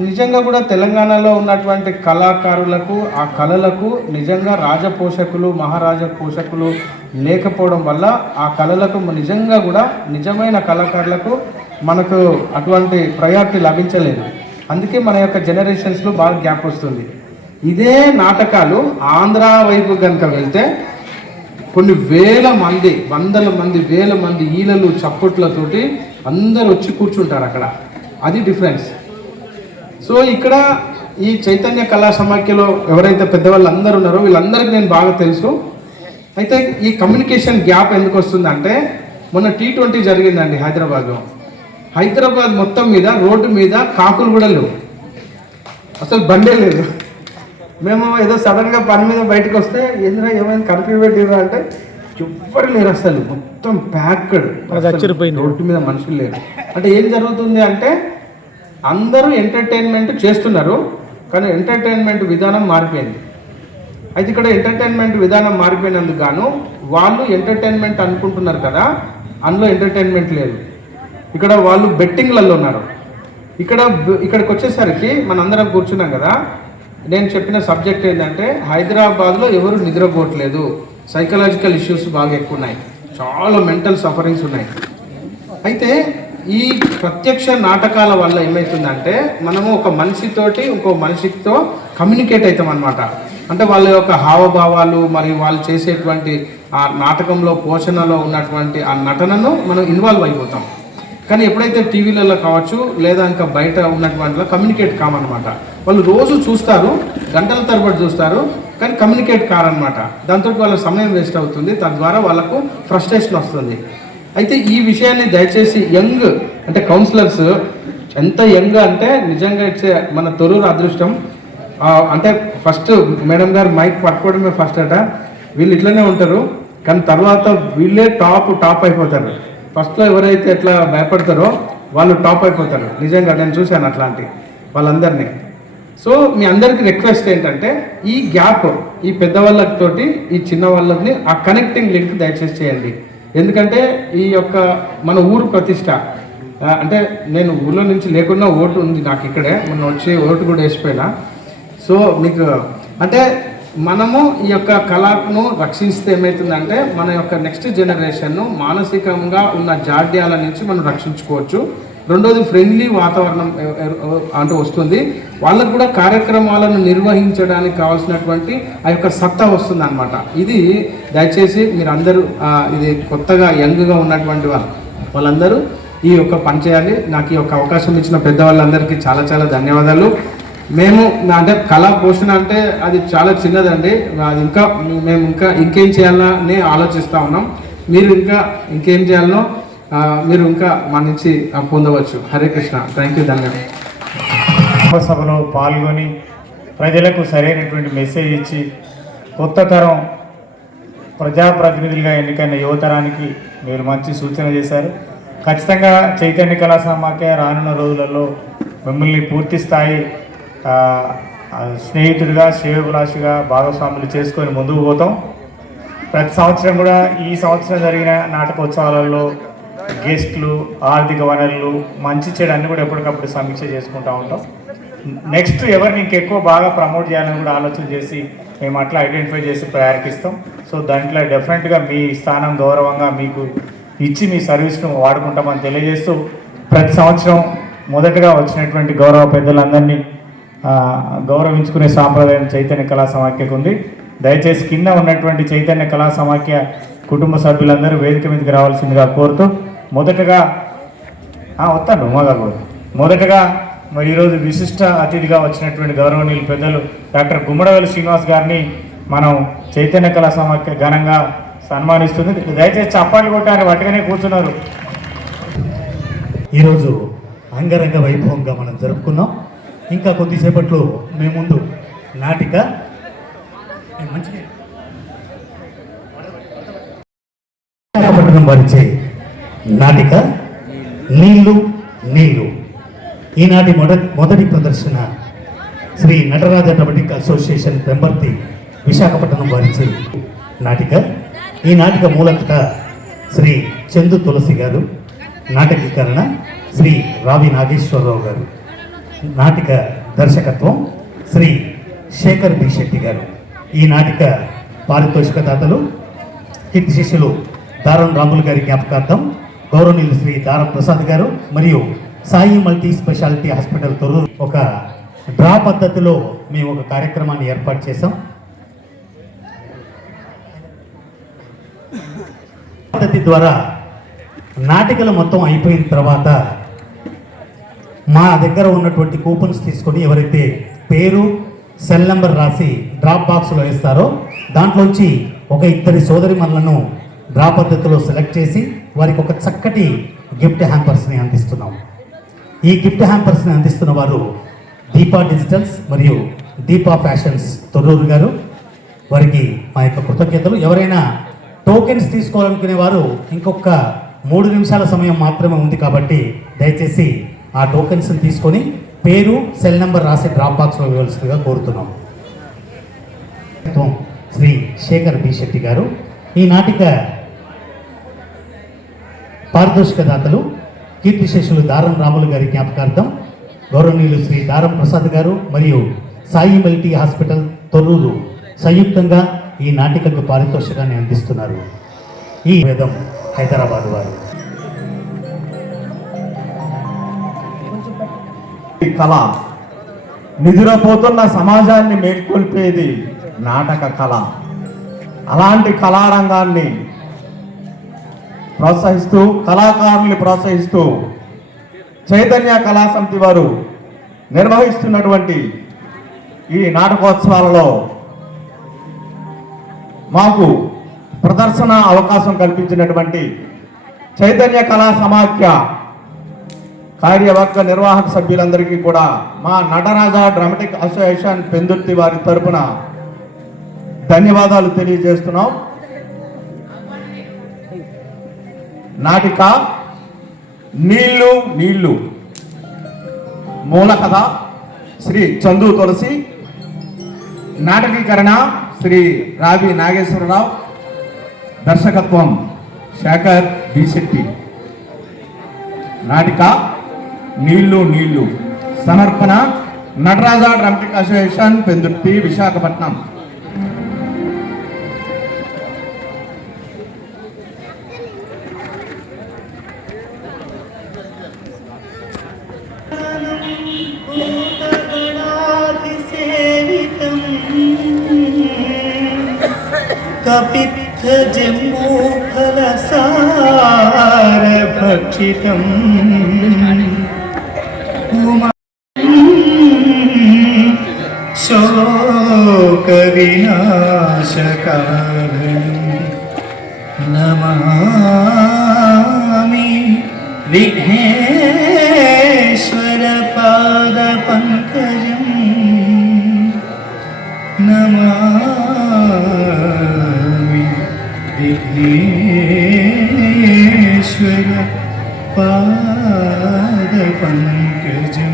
నిజంగా కూడా తెలంగాణలో ఉన్నటువంటి కళాకారులకు, ఆ కళలకు నిజంగా రాజపోషకులు, మహారాజా పోషకులు లేకపోవడం వల్ల ఆ కళలకు నిజంగా కూడా నిజమైన కళాకారులకు మనకు అటువంటి ప్రయారిటీ లభించలేదు. అందుకే మన యొక్క జనరేషన్స్లో బాగా గ్యాప్ వస్తుంది. ఇదే నాటకాలు ఆంధ్ర వైపు కనుక వెళ్తే కొన్ని వేల మంది, వందల మంది, వేల మంది ఈలలు చప్పట్లతోటి అందరు వచ్చి కూర్చుంటారు అక్కడ. అది డిఫరెన్స్. సో ఇక్కడ ఈ చైతన్య కళా సమాఖ్యలో ఎవరైతే పెద్దవాళ్ళు అందరూ ఉన్నారో వీళ్ళందరికీ నేను బాగా తెలుసు. అయితే ఈ కమ్యూనికేషన్ గ్యాప్ ఎందుకు వస్తుందంటే, మొన్న T20 జరిగిందండి హైదరాబాద్లో. హైదరాబాద్ మొత్తం మీద రోడ్డు మీద కాకులు కూడా లేవు, అసలు బండే లేదు. మేము ఏదో సడన్గా పని మీద బయటకు వస్తే ఏంద్రా ఏమైనా కర్ఫ్యూ పెట్టిరా అంటే ఎవ్వరు లేరు, అసలు మొత్తం ప్యాక్డ్, రోడ్డు మీద మనుషులు లేరు. అంటే ఏం జరుగుతుంది అంటే, అందరూ ఎంటర్టైన్మెంట్ చేస్తున్నారు, కానీ ఎంటర్టైన్మెంట్ విధానం మారిపోయింది. అయితే ఇక్కడ ఎంటర్టైన్మెంట్ విధానం మారిపోయినందుకు గాను వాళ్ళు ఎంటర్టైన్మెంట్ అనుకుంటున్నారు కదా, అందులో ఎంటర్టైన్మెంట్ లేదు. ఇక్కడ వాళ్ళు బెట్టింగ్లలో ఉన్నారు. ఇక్కడికి వచ్చేసరికి మనందరం కూర్చున్నాం కదా, నేను చెప్పిన సబ్జెక్ట్ ఏంటంటే, హైదరాబాద్లో ఎవరు నిద్రపోవట్లేదు, సైకలాజికల్ ఇష్యూస్ బాగా ఎక్కువ ఉన్నాయి, చాలా మెంటల్ సఫరింగ్స్ ఉన్నాయి. అయితే ఈ ప్రత్యక్ష నాటకాల వల్ల ఏమవుతుందంటే, మనము ఒక మనిషితోటి ఇంకో మనిషితో కమ్యూనికేట్ అవుతాం అన్నమాట. అంటే వాళ్ళ యొక్క హావభావాలు మరియు వాళ్ళు చేసేటువంటి ఆ నాటకంలో పోషణలో ఉన్నటువంటి ఆ నటనను మనం ఇన్వాల్వ్ అయిపోతాం. కానీ ఎప్పుడైతే టీవీలలో కావచ్చు లేదా ఇంకా బయట ఉన్నటువంటి కమ్యూనికేట్ కామన్నమాట. వాళ్ళు రోజు చూస్తారు, గంటల తరబడి చూస్తారు, కానీ కమ్యూనికేట్ కారనమాట. దాంతో వాళ్ళ సమయం వేస్ట్ అవుతుంది, తద్వారా వాళ్ళకు ఫ్రస్ట్రేషన్ వస్తుంది. అయితే ఈ విషయాన్ని దయచేసి యంగ్ అంటే కౌన్సిలర్స్ ఎంత యంగ్ అంటే నిజంగా ఇట్స్ మన తొరూరు అదృష్టం. అంటే ఫస్ట్ మేడం గారు మైక్ పట్టుకోవడమే ఫస్ట్ అట. వీళ్ళు ఇట్లనే ఉంటారు, కానీ తర్వాత వీళ్ళే టాప్ అయిపోతారు. ఫస్ట్లో ఎవరైతే ఎట్లా భయపడతారో వాళ్ళు టాప్ అయిపోతారు. నిజంగా నేను చూశాను అట్లాంటి వాళ్ళందరినీ. సో మీ అందరికీ రిక్వెస్ట్ ఏంటంటే ఈ గ్యాప్ ఈ పెద్దవాళ్ళతోటి ఈ చిన్న వాళ్ళని ఆ కనెక్టింగ్ లింక్ దయచేసి చేయండి. ఎందుకంటే ఈ యొక్క మన ఊరు ప్రతిష్ట అంటే నేను ఊళ్ళో నుంచి లేకున్నా ఓటు ఉంది నాకు ఇక్కడే, మొన్న వచ్చి ఓటు కూడా వేసిపోయినా. సో మీకు అంటే మనము ఈ యొక్క కళను రక్షిస్తే ఏమవుతుందంటే మన యొక్క నెక్స్ట్ జనరేషన్ను మానసికంగా ఉన్న జాడ్యాల నుంచి మనం రక్షించుకోవచ్చు. రెండోది ఫ్రెండ్లీ వాతావరణం అంటూ వస్తుంది. వాళ్ళకు కూడా కార్యక్రమాలను నిర్వహించడానికి కావాల్సినటువంటి ఆ యొక్క సత్తా వస్తుంది అన్నమాట. ఇది దయచేసి మీరు అందరూ ఇది కొత్తగా యంగ్గా ఉన్నటువంటి వాళ్ళందరూ ఈ యొక్క పని చేయాలి. నాకు ఈ యొక్క అవకాశం ఇచ్చిన పెద్దవాళ్ళందరికీ చాలా చాలా ధన్యవాదాలు. మేము అంటే కళా పోషణ అంటే అది చాలా చిన్నదండి. అది మేము ఇంకేం చేయాలని ఆలోచిస్తూ ఉన్నాం. మీరు ఇంకేం చేయాలనో మీరు ఇంకా మా నుంచి పొందవచ్చు. హరే కృష్ణ. Thank you. ధన్యవాదాలు. సభలో పాల్గొని ప్రజలకు సరైనటువంటి మెసేజ్ ఇచ్చి కొత్త తరం ప్రజాప్రతినిధులుగా ఎన్నికైన యువతరానికి మీరు మంచి సూచన చేశారు. ఖచ్చితంగా చైతన్య కళా సమాఖ్య రానున్న రోజులలో మిమ్మల్ని పూర్తి స్థాయి స్నేహితుడిగా శ్రేయోభిలాషిగా భాగస్వాములు చేసుకొని ముందుకు పోతాం. ప్రతి సంవత్సరం కూడా ఈ సంవత్సరం జరిగిన నాటకోత్సవాలలో గెస్ట్లు, ఆర్థిక వనరులు, మంచి చెడు అన్నీ కూడా ఎప్పటికప్పుడు సమీక్ష చేసుకుంటూ ఉంటాం. నెక్స్ట్ ఎవరిని ఇంకెక్కువ బాగా ప్రమోట్ చేయాలని కూడా ఆలోచన చేసి మేము అట్లా ఐడెంటిఫై చేసి ప్రయారిటీ ఇస్తాం. సో దాంట్లో డెఫినెట్గా మీ స్థానం గౌరవంగా మీకు ఇచ్చి మీ సర్వీస్ను వాడుకుంటామని తెలియజేస్తూ ప్రతి సంవత్సరం మొదటగా వచ్చినటువంటి గౌరవ పెద్దలందరినీ గౌరవించుకునే సాంప్రదాయం చైతన్య కళా సమాఖ్యకు ఉంది. దయచేసి కింద ఉన్నటువంటి చైతన్య కళా సమాఖ్య కుటుంబ సభ్యులందరూ వేదిక మీదకి రావాల్సిందిగా కోరుతూ మొదటగా మొదటగా మరి ఈరోజు విశిష్ట అతిథిగా వచ్చినటువంటి గౌరవనీయులు పెద్దలు డాక్టర్ గుమ్మడవేలు శ్రీనివాస్ గారిని మనం చైతన్య కళా సమాఖ్య ఘనంగా సన్మానిస్తుంది. దయచేసి చప్పాలు కొట్టారు, వాటిగానే కూర్చున్నారు. ఈరోజు అంగరంగ వైభవంగా మనం జరుపుకున్నాం. ఇంకా కొద్దిసేపట్లో మీ ముందు నాటిక విశాఖపట్నం వారిచే నాటిక నీళ్ళు నీళ్ళు. ఈనాటి మొదటి ప్రదర్శన శ్రీ నటరాజ డ్రామాటిక్ అసోసియేషన్ పెంబర్తి విశాఖపట్నం వారిచే నాటిక. ఈ నాటిక మూలకథ శ్రీ చందు తులసి గారు, నాటకీకరణ శ్రీ రావి నాగేశ్వరరావు గారు, నాటిక దర్శకత్వం శ్రీ శేఖర్ బి శెట్టి గారు. ఈ నాటిక పారితోషిక దాతలు కీర్తి శిష్యులు దారం రాములు గారి జ్ఞాపకార్థం గౌరవనీయులు శ్రీ దారం ప్రసాద్ గారు మరియు Sai multi speciality hospital Thorrur ఒక డ్రా పద్ధతిలో మేము ఒక కార్యక్రమాన్ని ఏర్పాటు చేశాం. పద్ధతి ద్వారా నాటికలు మొత్తం అయిపోయిన తర్వాత మా దగ్గర ఉన్నటువంటి కూపన్స్ తీసుకొని ఎవరైతే పేరు సెల్ నెంబర్ రాసి డ్రాప్ బాక్స్లో వేస్తారో దాంట్లోంచి ఒక 2 సోదరిమణులను డ్రా పద్ధతిలో సెలెక్ట్ చేసి వారికి ఒక చక్కటి గిఫ్ట్ హ్యాంపర్స్ని అందిస్తున్నాం. ఈ గిఫ్ట్ హ్యాంపర్స్ని అందిస్తున్న వారు దీపా డిజిటల్స్ మరియు దీపా ఫ్యాషన్స్ తొర్రూరు గారు. వారికి మా యొక్క కృతజ్ఞతలు. ఎవరైనా టోకెన్స్ తీసుకోవాలనుకునే వారు ఇంకొక 3 నిమిషాల సమయం మాత్రమే ఉంది కాబట్టి దయచేసి ఆ టోకెన్స్ని తీసుకొని పేరు సెల్ నెంబర్ రాసి డ్రాప్ బాక్స్లో ఇవ్వాల్సిందిగా కోరుతున్నాం. శ్రీ శేఖర్ బి శెట్టి గారు. ఈ నాటిక పారితోషిక దాతలు కీర్తి శేషులు దారం రాములు గారి జ్ఞాపకార్థం గౌరవనీయులు శ్రీ దారం ప్రసాద్ గారు మరియు సాయి మల్టీ హాస్పిటల్ తొర్రూరు సంయుక్తంగా ఈ నాటికకు పారితోషికాన్ని అందిస్తున్నారు. ఈ వేదం హైదరాబాద్ వారు. కళ నిద్రపోతున్న సమాజాన్ని మేల్కొల్పేది నాటక కళ. అలాంటి కళారంగాన్ని ప్రోత్సహిస్తూ కళాకారుల్ని ప్రోత్సహిస్తూ చైతన్య కళా సమితి వారు నిర్వహిస్తున్నటువంటి ఈ నాటకోత్సవాలలో మాకు ప్రదర్శన అవకాశం కల్పించినటువంటి చైతన్య కళా సమాఖ్య కార్యవర్గ నిర్వాహక సభ్యులందరికీ కూడా మా నటరాజ డ్రామాటిక్ అసోసియేషన్ పెందుర్తి వారి తరపున ధన్యవాదాలు తెలియజేస్తున్నాం. నాటిక నీళ్ళు నీళ్ళు మూల కథ శ్రీ చందు తులసి, నాటకీకరణ శ్రీ రావి నాగేశ్వరరావు, దర్శకత్వం శేఖర్ బి శెట్టి. నాటిక నీళ్ళు నీళ్ళు సమర్పణ నటరాజ డ్రామాటిక్ అసోసియేషన్ పెందుర్తి విశాఖపట్నం. కపిత్థ జంబూ ఫలసార భక్షితం శోక వినాశకారణం నమామి విఘ్నేశ్వర పాద పంకజం నమామి విఘ్నేశ్వర పాద పంకజం.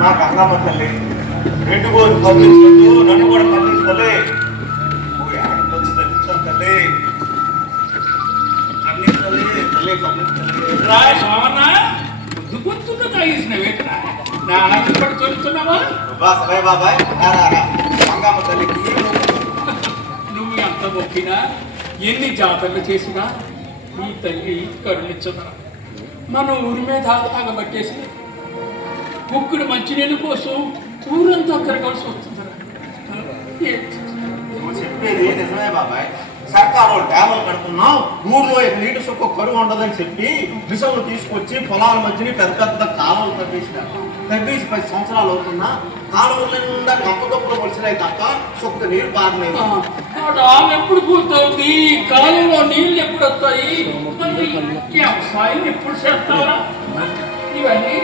మా గంగమ్మ తల్లి పెట్టుకోని కల్పించు, నన్ను కూడా కల్పించలే తల్లి నువ్వు ఎంత మొక్కినా ఎన్ని జాతరలు చేసినా ఈ తల్లి కరుణించదా. మనం ఊరి మీద తాగబట్టేసి ముక్కుడు మంచినీళ్ళ కోసం ఊరంతా తిరగాల్సి వస్తుందిరా. చెప్పేది నిజమే బాబాయ్. సర్కారు డ్యాములు కడుతున్నాం, ఊర్లో నీటి సుక్క కరువు ఉండదని చెప్పి మిషన్లు తీసుకొచ్చి పొలాల మధ్యని పెద్ద పెద్ద కాలువలు తవ్వేసి 10 సంవత్సరాలు అవుతున్నా కాలువల నిండా కప్పగప్పులు వచ్చినాయి తప్ప సుక్క నీరు పారలేదు. ఎప్పుడు పూర్తవుతుంది? కాలంలో నీళ్ళు ఎప్పుడు వస్తాయి? వ్యవసాయం ఎప్పుడు చేస్తారా? ఇవన్నీ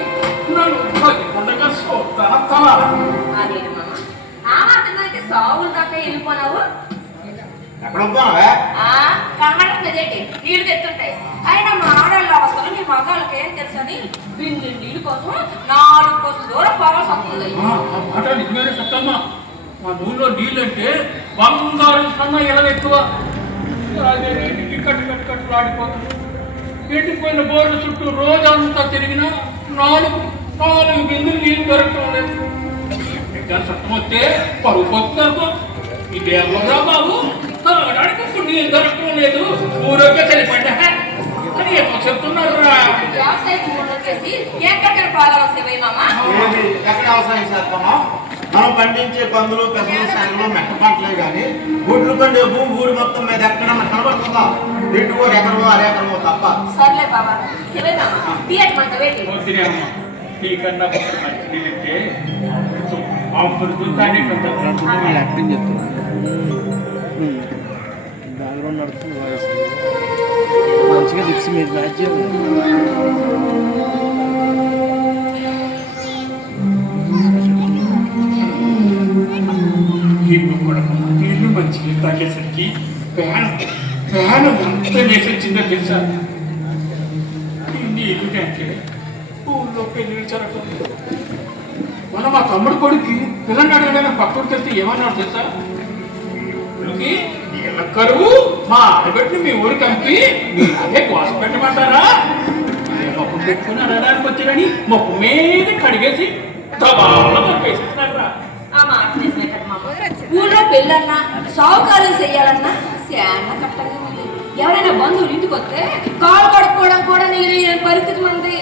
పండుగ సాగులు దాకా వెళ్ళిపోనావు. కనబడుతుందేంటి? నీళ్ళు తెస్తుంటాయి. అయినా మా ఆడవాళ్ళ అవసరం మీ మగాళ్ళకి ఏం తెలుసు అని బిందు నీళ్ళు కోసం 4 కోట్ల దూరం పోవాల్సి వస్తుంది. నిజమే చెప్తామా. మా ఊళ్ళో నీళ్ళు అంటే బంగారం కన్నా ఎలా ఎక్కువ. కట్టు ఆడిపోతుంది. ఎండిపోయిన బోర్డు చుట్టూ రోజంతా తిరిగినా 4 బిందులు నీళ్ళు దొరకడం లేదు. సత్తం వస్తే పరుగు పోతుందనుకో. ఇదేమరా బాబు, తాగడానికి నీళ్ళు దొరకడం లేదు. ఊరొక్క చనిపోయింది. అని ఏమో చెప్తున్నారు రా. వ్యవసాయ భూములకేసి ఎక్కడికి పాలు వస్తాయి మామ? ఏది ఎక్కడ వ్యవసాయం చేస్తున్నాం? మనం పండించే కందులు పెసలు శనగలు మెట్ట పంటలే కానీ గుడ్లు పండే భూమి ఊరి మొత్తం మీద ఎక్కడన్నా కనబడుతుందా? ఇంటికో ఎకరమో అరెకరమో తప్ప. సర్లే బాబా ఇవే మామ తీయటి మంట వేటి వద్దునే అమ్మ, నీకన్నా మంచి నీళ్ళంటే అప్పుడు చూస్తానే యాక్టింగ్ చెప్తున్నా బ్యాక్గ్రౌండ్ నడుస్తుంది మంచిగా లిప్స్ మీద మ్యాచ్ నీళ్ళు మంచిగా తాగేసరికి ఫ్యాన్ అంతా వేసి వచ్చిందో తెలుసా? నీళ్ళు ట్యాంకే ఊళ్ళో పెళ్లి జరగదు. మన మా తమ్ముడు కొడుకు పిల్లని అడగడానికి పక్కడికి వెళ్తే ఏమన్నాడు తెలుసా? వీళ్ళకి నీళ్ళ కరువు, మా ఆడబెట్టి మీ ఊరు కంపి మీ అదే కోసం పెట్టమంటారా? మొక్క పెట్టుకుని అనడానికి వచ్చారని మొక్క మీద కడిగేసి దబాలో వేసేస్తున్నారా? ఆ మాట నిజమే కదా మామ. ఊళ్ళో పెళ్ళన్నా సౌకర్యం చెయ్యాలన్నా చాలా కష్టంగా ఉంది. ఎవరైనా బంధువులు ఇంటికి వస్తే కాలు కడుక్కోవడం కూడా నీళ్ళు పరిస్థితి మంది.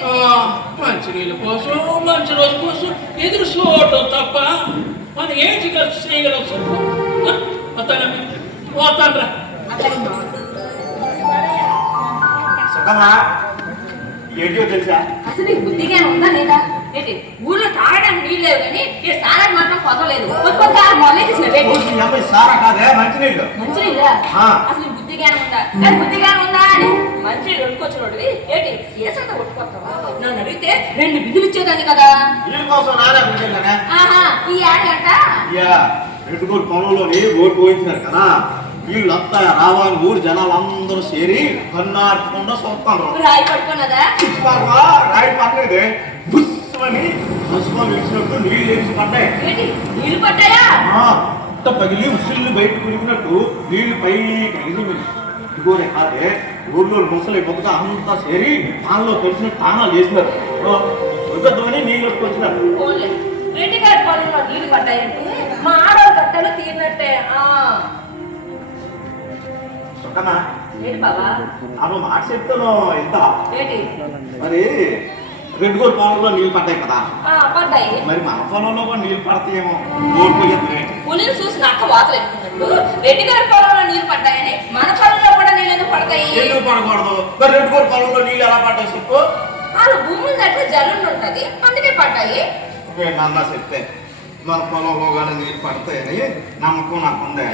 మంచినీళ్ళ కోసం మంచి రోజు కోసం ఎదురు చూడటం తప్ప మనం ఏం చేయగలం చెప్పు. పోతాన్రా. సుఖమా ఏంటో తెలుసా? అసలు నీకు బుద్ధిగా ఉందా లేదా? ఏంటి ఊళ్ళో తాగడానికి నీళ్ళు లేవు కానీ ఈ సారానికి మాత్రం కొదలేదు. సారా కాదే మంచినీళ్ళు. మంచినీళ్ళ అసలు బుద్ధిగా ఉందా? బుద్ధిగా ఉందా అని మంచినీళ్ళు వండుకొచ్చినోడు ఏంటి సీసంత కొట్టుకొస్తావా? నన్ను అడిగితే 2 బిందులు ఇచ్చేదాన్ని కదా. నీళ్ళ కోసం నానే ఆహా ఈ ఆడగంట రెడ్డిగోడు పొలంలోని ఓటు పోయించినారు కదా. వీళ్ళంతా రావాలి ఊరు జనాలు అందరూ చేరి కన్నార్చకుండా చూస్తాను. రాయి పట్టుకున్నదా? రాయి పడలేదే. బుస్మని బుస్మని ఇచ్చినట్టు నీళ్ళు వేసి పడ్డాయి. నీళ్ళు పడ్డాయా? పగిలి ఉసిళ్ళు బయట కురిగినట్టు నీళ్లు పై కలిగి ఇదిగోనే కాదే ఊర్లో ముసలి పొద్దుట అంతా చేరి తాళ్ళలో కలిసినట్టు తానాలు చేసినారు. ఉగద్దని నీళ్ళు వచ్చినారు. రెడ్డి గారి పొలంలో నీళ్ళు పడ్డాయంటే మా ఆడవాళ్ళ కట్టలు తీరినట్టే. ఏంటి బాబా అను మాట చెప్తాను ఎంత ఏంటి మరి రెడ్డిగోడు పొలంలో నీళ్ళు పడ్డాయి కదా. పడ్డాయి మరి మన పొలంలో కూడా నీళ్ళు పడతాయేమో. పులిని చూసి నక్క వాతలు ఎత్తుకున్నట్టు రెడ్డి గారి పొలంలో నీళ్ళు పడ్డాయని మన పొలంలో కూడా నీళ్ళు ఎందుకు పడతాయి? ఎందుకు పడకూడదు? మరి రెడ్డిగోడు పొలంలో నీళ్ళు ఎలా పడ్డాయి చెప్పు. వాళ్ళు భూముల దగ్గర జల్లుండి ఉంటది అందుకే పడ్డాయి. నన్నా చెప్తే మన పొలంలో కానీ నీళ్ళు పడతాయని నమ్మకం నాకు ఉంది.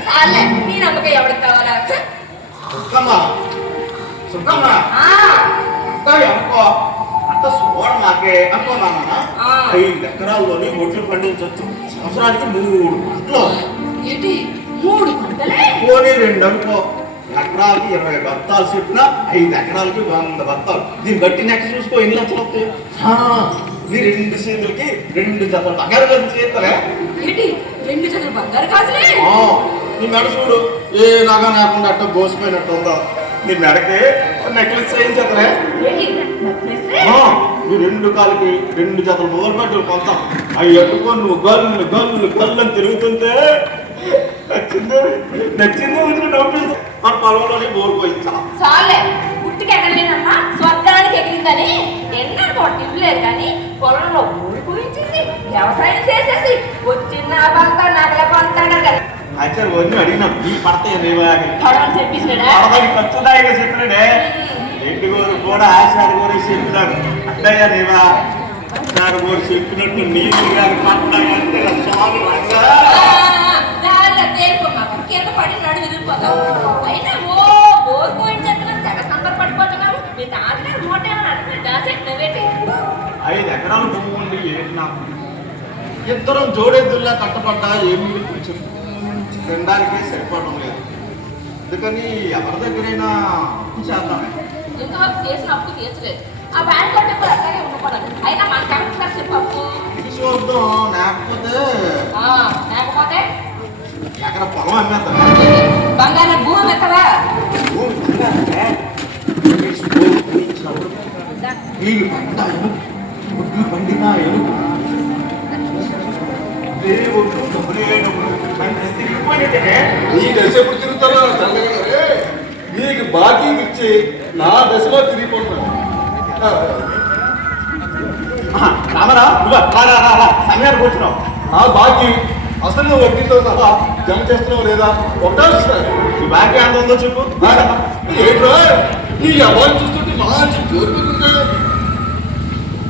నీ నమ్మకం ఎవరికి కావాలా? సుఖమ్మా సుఖమ్మా అనుకో అంత చూడ నాకే అనుకోనా. 5 ఎకరాల్లోని ఒడ్లు పండించవచ్చు. సంవత్సరానికి 3 పంటలు. ఏంటి 3 పంటలే? పోనీ 2 అనుకో. ఎకరాలకి 20 బత్తాలు చెప్పినా 5 ఎకరాలకి 100 బత్తాలు. దీన్ని బట్టి నెక్స్ట్ చూసుకో ఎన్ని లక్షలు వస్తాయి. నీ 2 చేతులకి 2 జతలు బంగారు గాజులు చేస్తారే. ఏంటి 2 జతలు బంగారు గాజులే? నీ మెడ చూడు ఏ లాగా లేకుండా అట్ట బోసిపోయినట్టు ఉందో. నీ మెడకి నెక్లెస్ చేయించేతనే. నీ 2 కాళ్ళకి 2 జతలు మొదలు పట్టు కొంటాం. అవి ఎట్టుకొని నువ్వు గల్లు గల్లు గల్లు అని తిరుగుతుంటే నచ్చిందో వచ్చిన డబ్బు మన పొలంలోనే బోర్ పోయించా. చాలే పుట్టికి ఎక్కడలేనమ్మా స్వర్గానికి ఎగిరిందని ఎన్నో కొట్టిలేదు కానీ పొలంలో ఊరి పోయించేసి వ్యవసాయం చేసేసి వచ్చిన బంతా నగల పంతాడు కదా. అయితే వదిలి అడిగినా నీళ్ళు పడతాయి చెప్పేసినాడా? ఖర్చుదాయిగా చెప్పినాడే. రెడ్డిగోరు కూడా ఆశాడు కూడా చెప్పినాడు. అడ్డయ్యా నీవా ఆశాడు కూడా చెప్పినట్టు నీళ్ళు కానీ పడతాయంటే కింద పడి నడు విదిలిపోతావు. అయినా బోర్ పోయించట్టు తెగ సంబరపడిపోతున్నారు. మీ తాతగారు మూట దాసేటి 5 ఎకరాల భూమి ఉండి ఏంటి నాకు ఇద్దరం జోడెద్దుల్లా కట్టపడ్డా ఏమీ కొంచెం తినడానికే సరిపోవడం లేదు. అందుకని ఎవరి దగ్గరైనా చేద్దామే. ఇంకా చేసిన అప్పు తీర్చలేదు. ఆ బ్యాంక్ కొట్టే కూడా అట్లాగే ఉండకూడదు. అయినా మన కరెక్ట్ చెప్పు అప్పు చూద్దాం. లేకపోతే ఎక్కడ పొలం అమ్మేద్దాం. బంగారం భూమి ఎత్తవా? నీళ్ళు పండినా ఒడ్లు పండినా ఎనుగు నీకు ఎప్పుడు తిరుగుతారో నీకు బాకీ ఇచ్చి నా దశలో తిరిగిపోతున్నాను. రామరా సమయానికి వచ్చినావు. నా బాకీ అసలు నువ్వు వడ్డీతో సహా జమ చేస్తున్నావు లేదా? ఒకటేసారి ఈ బాకీ ఎంత ఉందో చెప్పు. ఏంట్రా నీ ఎవరు చూస్తుంటే మంచి జోరుకుంటున్నాడు.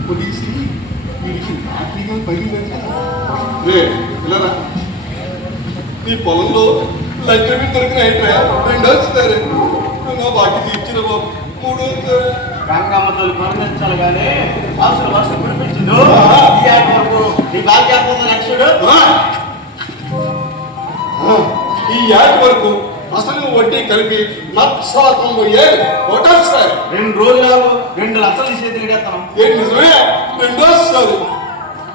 పోలీసు వీడికి బాకీగా పిల్లరా నీ పొలంలో లక్ష్మి దొరికిన అయిపోయా 2 నా బాకీ తీర్చిన బాబు 3 గంగమ్మ తల్లి పరిగణించాలి కానీ అసలు వర్షం కురిపించింది. ఈ బాకీ ఎంత ఉందో లక్ష్యుడు. ఈ యాడ్ వరకు అసలు వడ్డీ కలిపి 1,90,000 ఒకటేసారి. 2 రోజులు 2 లక్షలు ఇచ్చేది తిరిగేస్తాను. ఏంటి నిజమే? 2సారి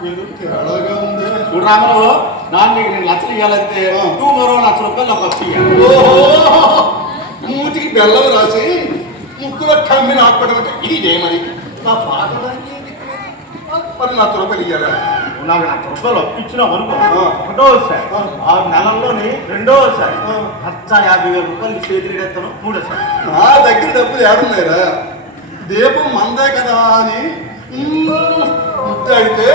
ఏదో తేడాగా ఉంది. చూడు రామరావు, నాన్న నీకు 2 లక్షలు ఇవ్వాలంటే నువ్వు మరో ₹1,00,000 నాకు వచ్చి ఇవ్వాలి. మూతికి బెల్లం రాసి ముక్కులో కమ్మి నాటుకోవడం ఇదే మరి నా పాట మరి ₹1,00,000 ఇవ్వాలి. నాకు ₹1,00,000 అప్పించినావు అనుకో. ఒకటోసారి 6 నెలల్లోని రెండోసారి ₹1,50,000 చేతిరిగేస్తాను. మూడోసారి నా దగ్గర డబ్బులు ఏడున్నాయిరా? దీపం మందే కదా అని ముద్దాడితే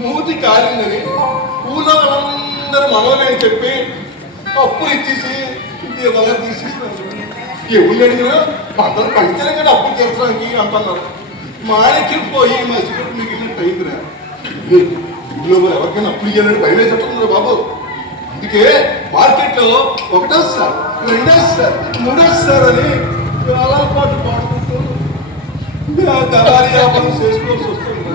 మూతి కాలిందని ఊళ్ళో వాళ్ళందరూ మనోనే చెప్పి అప్పులు ఇచ్చేసి దీపాలు తీసేసినారు. ఎవరు అడిగినా అందరూ పంచాలి కదా అప్పులు తీర్చడానికి అంటున్నారు. మాణిక్యం పోయి మసిపెట్టి మిగిలినట్టు అయిందిరా. ఇంట్లో ఎవరికైనా అప్పులు ఇవ్వాలని భయం వేసేస్తున్నారు బాబు. అందుకే మార్కెట్లో 1సారి 2సారి 3సారి అని చాలా పాటు పాడుకుంటూ దళారీ వ్యాపారం చేసుకోవాల్సి వస్తుంది.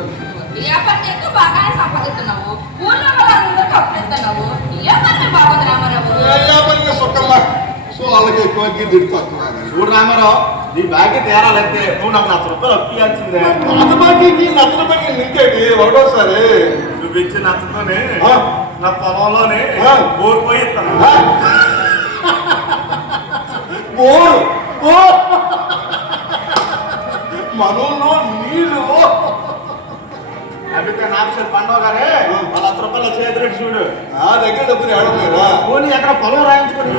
వ్యాపారం ఎక్కువ బాగానే సంపాదిస్తున్నావు. ఊళ్ళో వాళ్ళందరికీ అప్పుడుతున్నావు. వ్యాపారం బాగుంది రామారావు. వ్యాపారంగా సొక్కమ్మా. సో వాళ్ళకి ఎక్కువ దిడుతూ చూడు రామారావు, నీ బాకీ తేరాలంటే నువ్వు నాకు ₹1,00,000 అప్పియాల్సిందే. పాత బాకీకి నచ్చల బాకీ నింకేటి ఒకటోసారి నువ్వు ఇచ్చిన నచ్చతోనే నా పొలంలోనే బోర్ పోయి ఇస్తాను. మనలో నీళ్ళు అందుకే నాకు పండుగ గానే ₹1,00,000 చేతిరెడ్డి చూడు. నా దగ్గర డబ్బులు ఏడన్నారా? పోనీ ఎక్కడ పొలం రాయించుకొని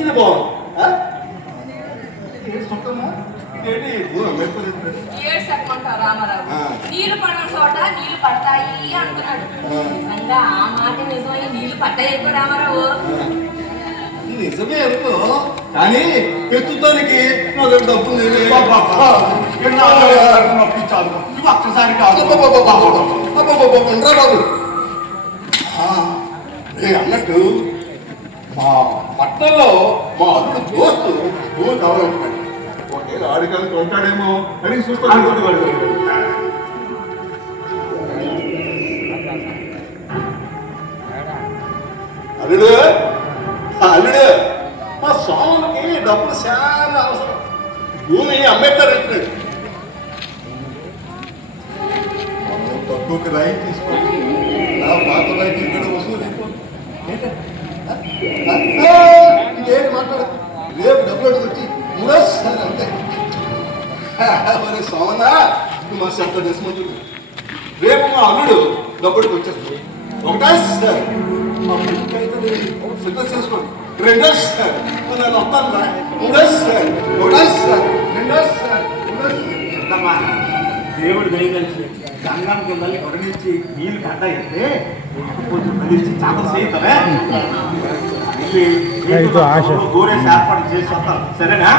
ఇది బాగుంది. ఏడు చెప్పమంటావు రామారావు. నీళ్లు పడిన చోట నీళ్లు పడతాయి అనుకున్నాడు. నిజంగా ఆ మాట నిజమై నీళ్లు పడ్డాయి ఎక్కువ రామారావు. నిజమే అనుకో కానీ ప్రస్తుతానికి నా దగ్గర డబ్బులు ఒక్కసారి కాదు బాబు. అన్నట్టు మా పట్టణంలో మా అల్లుడు దోస్తు భూమి కావాలంటున్నాడు. ఒకవేళ ఆడికాలకి ఉంటాడేమో అని చూస్తాను. అల్లుడు అల్లుడు మా స్వాములకి డబ్బులు చాలా అవసరం. భూమి అమ్మేస్తారంటున్నాడు. తక్కువకి రాయి తీసుకోండి. నా పాత రాయి ఇక్కడ వసూలు అయిపోతుంది. ఇంకేంటి మాట్లాడదు. రేపు డబ్బులు వచ్చి 3సారి అంతే. మరి సోమనా మా శబ్ద దేశమంతుడు రేపు మా అల్లుడు డబ్బుడికి వచ్చేస్తుంది. 1సారి మా అయితే సిద్ధం చేసుకోండి. 2సారి నేను వస్తాను రా. 3సారి 1సారి 2సారి దేవుడు దయగలిసి గంగం కింద నుంచి నీళ్ళు కట్టాయితే కొంచెం కలిసి చాపలు చేయిస్తానే దూరేసి ఏర్పాటు చేసి వస్తాను. సరేనా?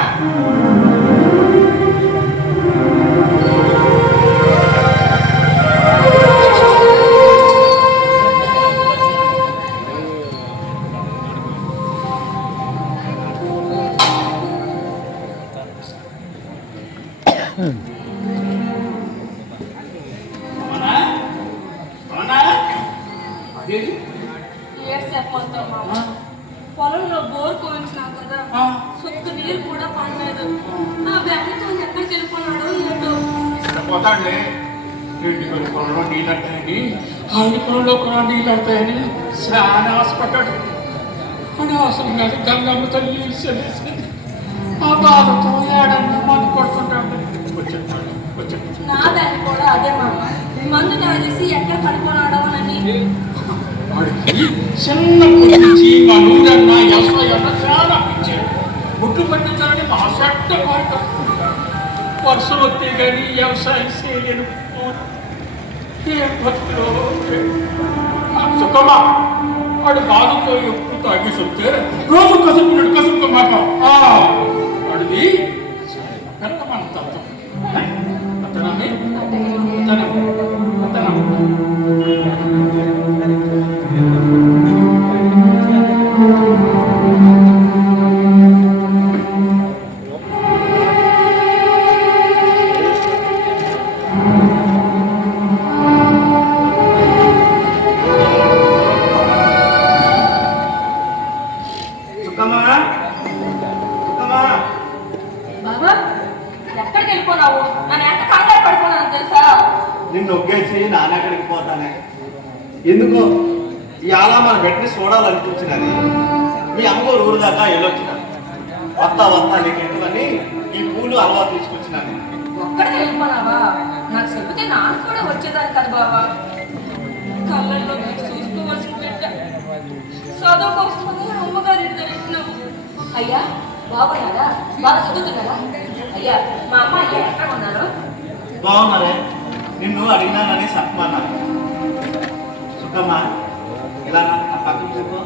ఏడు చెప్పమంటావు మామ. పొలంలో బోర్ కోయించినా కదా, సుక్క నీరు కూడా పడలేదు. నా బ్యాంకుతో ఎక్కడికి వెళ్ళిపోన్నాడో ఏంటో. పోతాడులే. ఇంటి పొలంలో నీళ్ళు అంటాయని అన్ని పొలంలో కూడా నీళ్ళు అంటాయని చాలా ఆశపడ్డాడు. అనవసరంగా గంగమ్మ తల్లి చెల్లేసి ఆ బాధతో ఏడన్నా మందు కొడుతుంటాడు. నా దాన్ని కూడా అదే మామ. మందు తాగేసి ఎక్కడ పడిపోనాడోనని. వాడికి చిన్నప్పటి నుంచి మా నూరన్న వ్యవసాయం చాలా పిచ్చాడు. గుడ్లు పండించాలని అసట్ట మాట వర్షం వస్తే కానీ వ్యవసాయం చేయలేను ఏం బతుకులో సుఖమా వాడు బాధతో ఎప్పుడు తాగి చెప్తే రోజు కసుకున్నాడు కసుకు మాట అడివి పెద్దమంత అతనమే బాబా ఎక్కడికి వెళ్ళిపోనావు? నన్ను ఎంత కంగారు పడిపోనాను తెలుసా? నిన్ను నొగ్గేసి నాన్నెక్కడికి పోతానే ఎందుకో ఇవాళ మన బిడ్డని చూడాలనిపించినది. మీ అమ్మగారు ఊరు దాకా వెళ్ళొచ్చిన వస్తా నీకు ఎందుకని ఈ పూలు అలవాటు తీసుకొచ్చినాను. ఒక్కడికి వెళ్ళిపోనావా? నాకు చెబితే నాకు కూడా వచ్చేదాన్ని కదా బాబా. కళ్ళల్లో చూసుకోవాల్సిన బిడ్డ చదువు కోసం అమ్మగారి ఇంటి దగ్గర. అయ్యా బాగున్నారా? బాగా చదువుతున్నారా? అయ్యా మా అమ్మ అయ్యా ఎక్కడ ఉన్నారు? బాగున్నారే, నిన్ను అడిగినానని చెప్పమన్నా. సుఖమ్మా ఇలా నా పక్కన చెప్పు.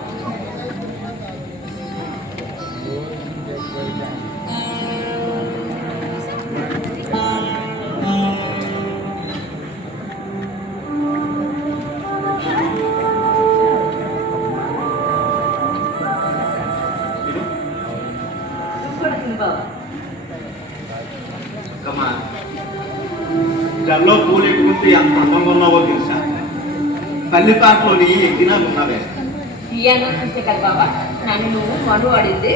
జల్లో పూలు ఎక్కుంటే ఎంత అందంగా ఉన్నావో తెలుసా? పల్లిపాకలోని ఎక్కినా ఉన్నావే. ఇవన్నీ చూస్తే కదా బాబా నన్ను నువ్వు మను అడిగింది.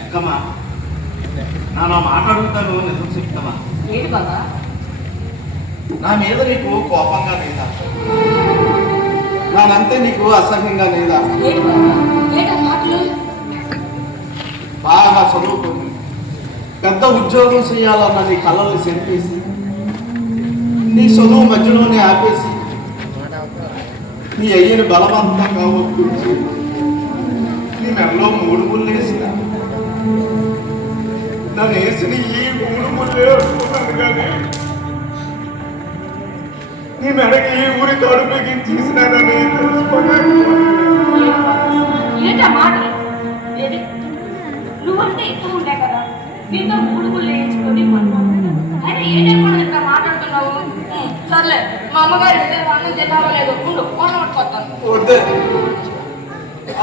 అక్కమ్మా నా మాట అడుగుతాను, నిజం చెప్తామా? ఏంటి బాబా? నా మీద నీకు కోపంగా లేదా? నానంతే నీకు అసహ్యంగా లేదా? ఏంటి బాబా? ఏంటి మాటలు? బాగా చదువుకుంది, పెద్ద ఉద్యోగం చేయాలన్న నీ కళ్ళని చెంపేసి నీ చదువు మధ్యలోనే ఆపేసి నీ అయ్యని బలవంతంగా ఒప్పించి నీ మెడలో 3 ముళ్ళు వేసిన నన్ను వేసిన ఈ 3 ముళ్ళే అనుకున్నాను కానీ నీ మెడకి ఈ ఊరి తాడు పెగించేసినానని ఏంటా మాటలు? ఏది నువ్వంటే ఎక్కువ ఉండే కదా, నీతో 3 ముళ్ళు వేయించుకొని మనం అయినా ఏదేమో ఇట్లా మాట్లాడుతున్నావు. సర్లే మా అమ్మగారి అన్నం తిన్నావో లేదు, ఉండు ఫోన్ పట్టుకొస్తాను. వద్దే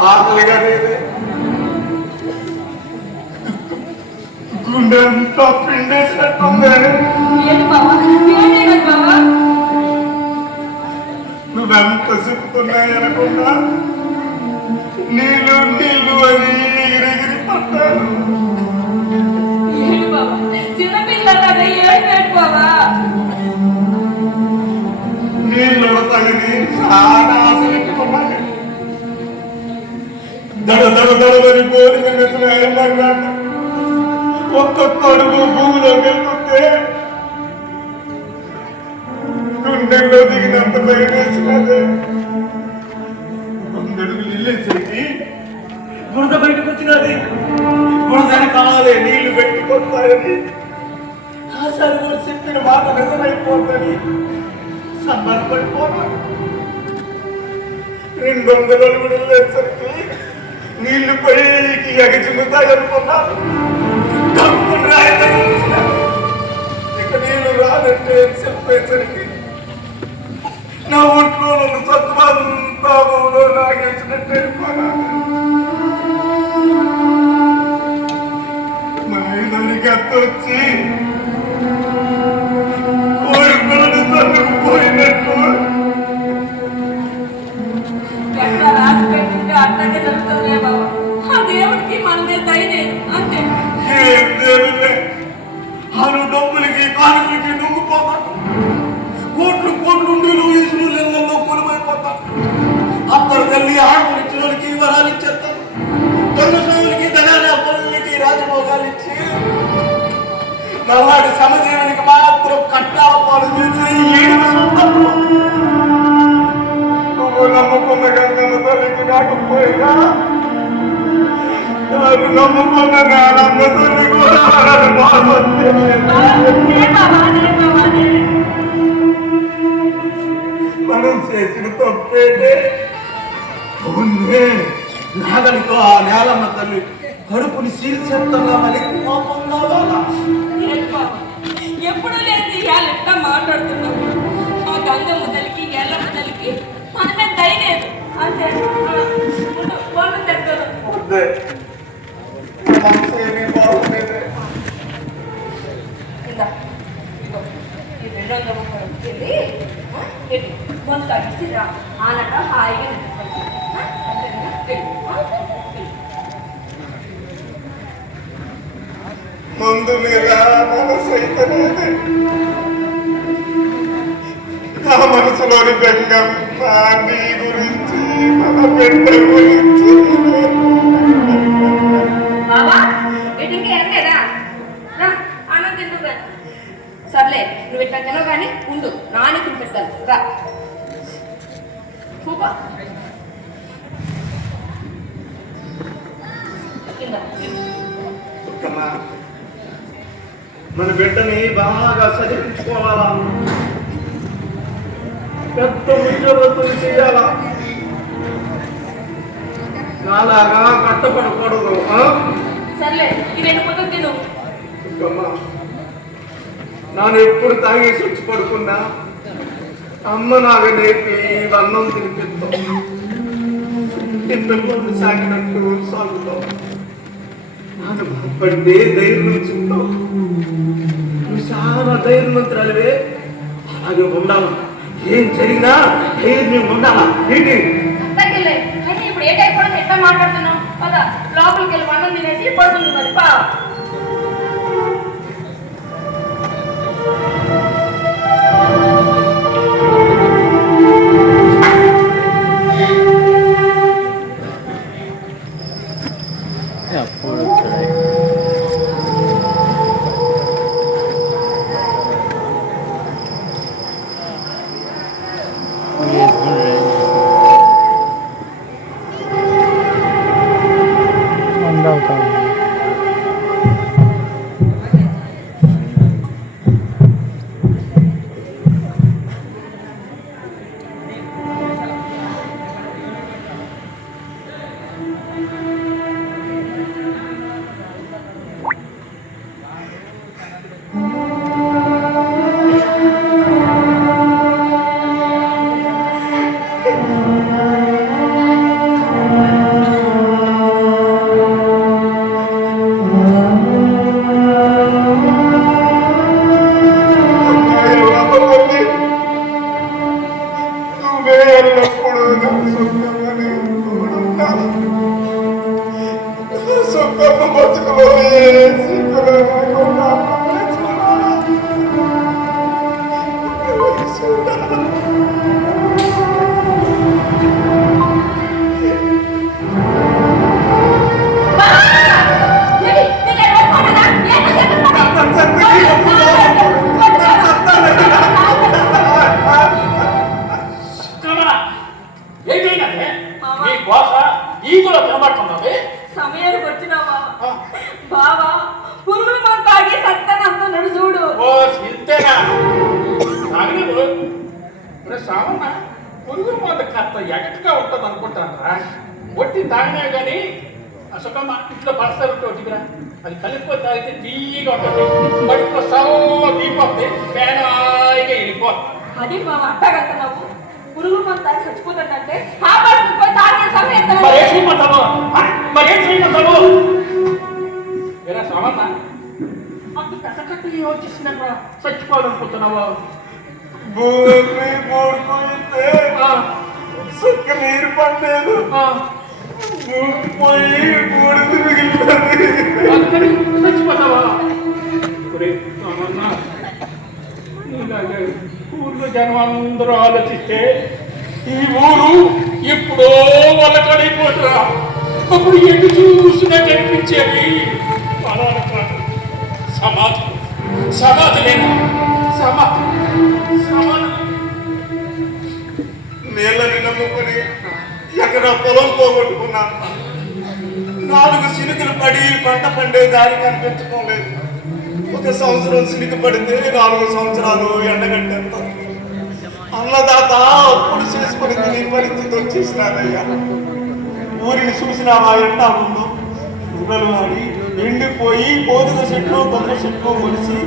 ఆకలిగా గుండె అంతా పిండేసినట్టుంది. ఏంటి బాబా? ఏంటి బాబా? నువ్వెంత చెప్తున్నాయనుకున్నా నీళ్ళు అని ఎగిరెగిరి పట్టాను. ఏంటి బాబా? చిన్నపిల్లలాగా ఏడు బాబా? నీళ్ళు తగిలి చాలా ఆశ పెట్టుకున్నాను. దడని పోలిక మెచ్చిన ఒక్కొక్క అడుగు భూమిలోకి వెళ్తుంటే గుండెల్లో దిగినంత భయం వేసినది. 100 అడుగులు ఇల్లేసరికి బురద బయటకు వచ్చినది. బురదని కావాలి నీళ్లు పెట్టుకొస్తాయని ఆసారి కూడా చెప్పిన మాట నిజమైపోతుంది. సంబరపడిపోతాను. 200 అడుగులు వెళ్ళేసరికి నీళ్లు పైకి ఎగచిమ్ముతాయనుకున్నాను. ఇక నీళ్లు రాదంటే చెప్పేసరికి నా ఒంట్లో నన్ను సత్వంతా నాగేసినట్టు మైదానికి అత్తొచ్చి కోరికలను తన్నుకుపోయినట్టు ఎట్లా రాసి పెట్టింటే అట్టగే జరుగుతుందిలే బాబా. ఆ దేవుడికి మన మీద ధైర్యం అంతే. ఏం దేవులే, అను డబ్బులకి కానుకలకి నొంగిపోతాను. కోట్లు ఉండేలు ఈసులు నెలల్లో కొలుమైపోతాను. అత్తరు తల్లి ఆడపడిచ్చినోళ్ళకి వరాలు ఇచ్చేస్తాను. దొంగ సోములకి ధనాల పనులకి రాజభోగాలు ఇచ్చి నల్లాడి సమజీవునికి మాత్రం కట్టాల పాలు చేసి నువ్వు నమ్ముకున్న గంగన్న తల్లికి రాకపోయినా నమ్ముకున్న నా నమ్మ తల్లి మనం చేసిన తప్పేంటే నాగలితో ఆ నేలమ్మ తల్లి కడుపుని సీల్చేస్తున్నా మళ్ళీ కోపం కావాలా? ఎప్పుడు లేదు ఇవాళ ఎట్లా మాట్లాడుతున్నావు? ఆ గంగమ్మ తల్లికి ఎల్లమ్మ తల్లికి మనమే దయలేదు అంతే. వాళ్ళు దగ్గర ఇందా ఇగో ఈ 200 రూపాయలు వెళ్ళి కొంత కలిసిరా ఆనట హాయిగా ముందు మనసు అయితేనే నా మనసులోని బెంగం నీ గురించి మన బిడ్డ గురించి. బాబా వీటికి ఎంతేదా అన్నం తింటూ సర్లే నువ్వు ఇట్లా తినవు కానీ ఉండు నాని తినిపెట్టాను రా కూపా మన బిడ్డని బాగా చదివించుకోవాలా, పెద్ద ఉద్యోగస్తులు చేయాలా, నాలాగా కట్టపడకూడదు. సర్లే ఈ 2 పొద్దు తిను. నాను ఎప్పుడు తాగేసి వచ్చి పడుకున్నా అమ్మ నాకు నేర్పి అన్నం తినిపిస్తాం, పిల్లలు సాగినట్టు సాగుతాం. నాను బాధపడితే ధైర్యం చెప్తావు. నువ్వు చాలా ధైర్యవంతురాలివే, అలాగే ఉండాలా. ఏం జరిగినా ధైర్యం ఉండాలా. ఏంటి అయితే ఇప్పుడు ఏ టైప్ కూడా ఎట్లా మాట్లాడుతున్నావు? పద లోపలికి వెళ్ళి అన్నం తినేసి పడుతుంది మరి పా. సమయానికి వచ్చినావా బావా? పురుగులు మనం తాగి సత్తనంటున్నాడు చూడు. పురుగుల మందు కాస్త ఎగట్గా ఉంటుంది అనుకుంటాను. ఒట్టి తాగినా కానీ అసలు ఇంట్లో బస్తా ఒకటిరా అది కలిసిపోయి తాగితే తీయగా ఉంటుంది. బడిలో సవ దీపోతే పేనాయిగా వెళ్ళిపోతుంది. అది మా అట్టగలుగుతున్నావు. పురుగుల మందు తాగి చచ్చిపోతుందంటే ఆ పరిస్థితి పోయి తాగిన సమయం మరేం చేయమంటావు? వేరే సామన్న అంత పెద్ద కట్టు యోచిస్తున్నా చచ్చిపోవాలనుకుంటున్నావా? భూమి పూడుకుంటే సుక్క నీరు పడలేదు, పోయి బూడిద మిగిలింది. చచ్చిపోతావా? ఊర్లో జనం అందరూ ఆలోచిస్తే ఈ ఊరు ఎప్పుడో వలకడైపోతురా. అప్పుడు ఎటు చూసినా కనిపించేవి పలానా కాదు సమాధి. సమాధిలేనా? సమాధి నీళ్ళని నమ్ముకొని ఎక్కడ పొలం పోగొట్టుకున్నా. 4 చినుకులు పడి పంట పండే దారి కనిపించడం లేదు. 1 సంవత్సరం చినుకు పడితే 4 సంవత్సరాలు ఎండగట్టేంత అన్నదాత అప్పుడు చేసుకుని తినే పరిస్థితి వచ్చేసినాదయ్యా. ఊరిని చూసినావా ఎండా ఉందో, ఊరలు ఆడి ఎండిపోయి గోధుమ చెట్లు బొమ్మ చెట్లు మొలిసి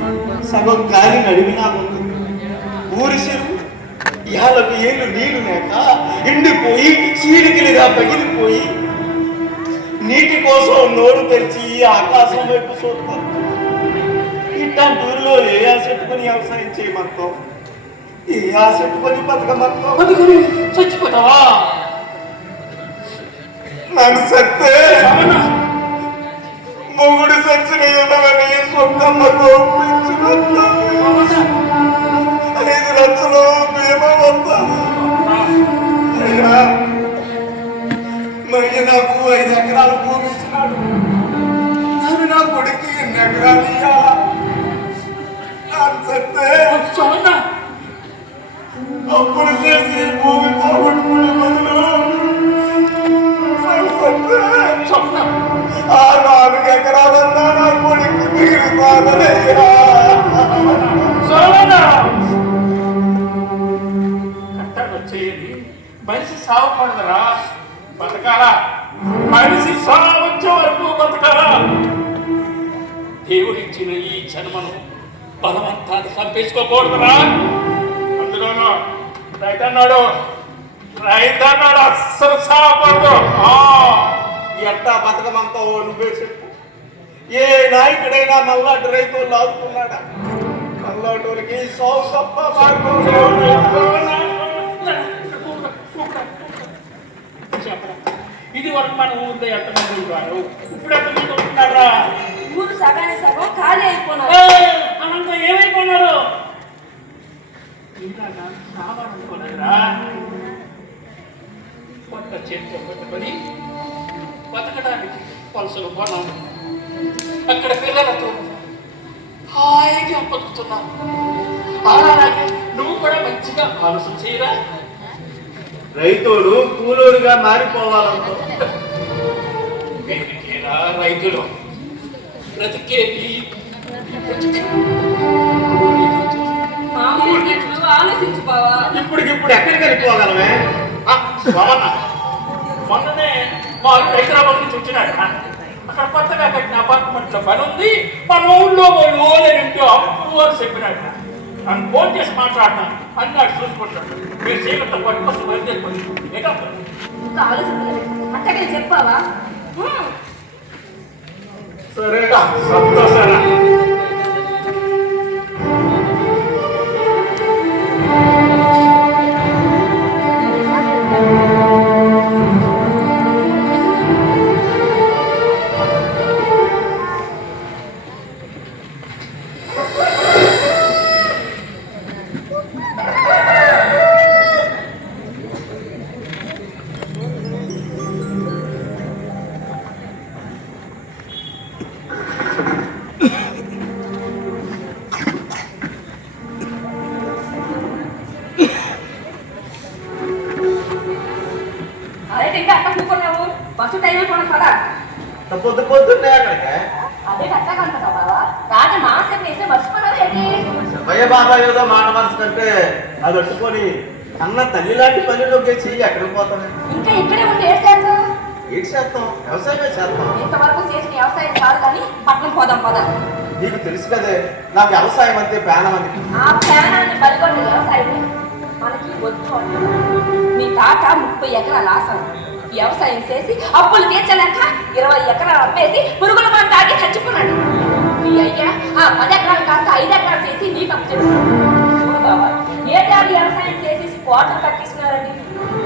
సగం గాలి నడివినా ఉంది. ఊరి చెరువు ఇవాళకు ఏళ్ళు నీళ్లు లేక ఎండిపోయి చీలికలుగా పగిలిపోయి నీటి కోసం నోరు తెరిచి ఆకాశం వైపు చూస్తాం. ఇట్లాంటి ఊరిలో ఏ ఆశెట్టుకొని వ్యవసాయం చేయమంటాం, ఏ ఆశెట్టుకొని బతకమంటాం? చచ్చిపోతావా? నన్ను సత్తే మొగుడు సచ్చిన ఎదవని సొంతమ్మతో 5 లక్షలు బీమా వస్తాను. మరి నాకు 5 ఎకరాలు భూమి ఇచ్చినాడు. నన్ను నా కొడుకు 2 ఎకరాలు ఇయ్యాలా? నన్ను సత్తే అప్పులు చేసి భూమి పోగొట్టుకునే బదులు ఆ 4 ఎకరాలన్నా నా కొడుకు మిగులుతానయ్యా. కట్టాలు వచ్చేది మనిషి సావకూడదురా, బతకాలా. మనిషి సావ వచ్చే వరకు బతకాలా. దేవుడిచ్చిన ఈ జన్మను బలవంతాన్ని చంపేసుకోకూడదురా. అందులోనూ రైతన్నాడు అస్సలు సావకూడదు. ఎట్టా బతకమంతా నువ్వే చెప్పు. ఏ నాయకుడైనా నల్లాటి రైతులు ఆదుకున్నాడా? నల్లాటోళ్ళకి సాగు తప్ప మార్గం ఇది వరకు మన ఊర్లో ఎంతమంది ఉంటారు, ఇప్పుడు ఎంతమంది ఉంటున్నారా? ఊరు సగానే సగం ఖాళీ అయిపోయినారు. అనంతా ఏమైపోయినారు? ఇంకా సావాలనుకోలేదురా. కొత్త చేతితో పెట్టుకొని బతకడానికి పలుసలు పోనాం. అక్కడ పిల్లలతో హాయిగా బతుకుతున్నాను. అలాగే నువ్వు కూడా మంచిగా ఆలోచన చేయరా. రైతుడు కూలోడుగా మారిపోవాలంటూ రైతులు బ్రతికేది ఆలోచించుకోవా. ఇప్పటికిప్పుడు ఎక్కడికి వెళ్ళిపోగలమే? మొన్ననే మా హైదరాబాద్ నుంచి వచ్చినాడు. అక్కడ కొత్తగా కట్టిన అపార్ట్మెంట్ లో పని ఉంది, మన ఊళ్ళో వాళ్ళు ఓలేంటో అప్పుడు అని చెప్పినాడు. నన్ను ఫోన్ చేసి మాట్లాడినాను అన్నాడు. చూసుకుంటాడు. మీరు చేయకుండా పట్టుకొస్తే బయలుదేరిపోయింది. ఇంకా ఆలోచించలేదు. అక్కడికి చెప్పావా? సరేనా? సంతోషారా? బస్సు టైం అయిపోయిన కదా. పొద్దున్నే అక్కడికే అదే కట్టగంటా బాబా. రాజు మాసం వేస్తే మర్చిపోయావు ఏంటి? భయ బాబా ఏదో మాట మనసు కంటే అది పట్టుకొని అన్న తల్లి లాంటి పనిలోకి చెయ్యి ఎక్కడికి పోతాను. ఇంకా ఇక్కడే ఉంటే ఏం చేస్తాం? ఏం చేస్తాం? వ్యవసాయమే చేస్తాం. ఇంతవరకు చేసిన వ్యవసాయం కాదు కానీ పట్నం పోదాం పద. నీకు తెలుసు కదే నా వ్యవసాయం అంతే ప్రాణం అని. ఆ ప్రాణాన్ని బలిగొండ వ్యవసాయం మనకి వద్దు. మీ తాత 30 ఎకరాల ఆసాం వ్యవసాయం చేసి అప్పులు తీర్చలేక 20 ఎకరాలు అమ్మేసి పురుగుల మంట తాగి చచ్చిపోన్నాడు. మీ అయ్యా ఆ 10 ఎకరాలు కాస్త 5 ఎకరాలు చేసి నీకు అప్పు చేస్తున్నాడు. చూడు బాబా, ఏడాది వ్యవసాయం చేసి కోటలు కట్టిస్తున్నారండి.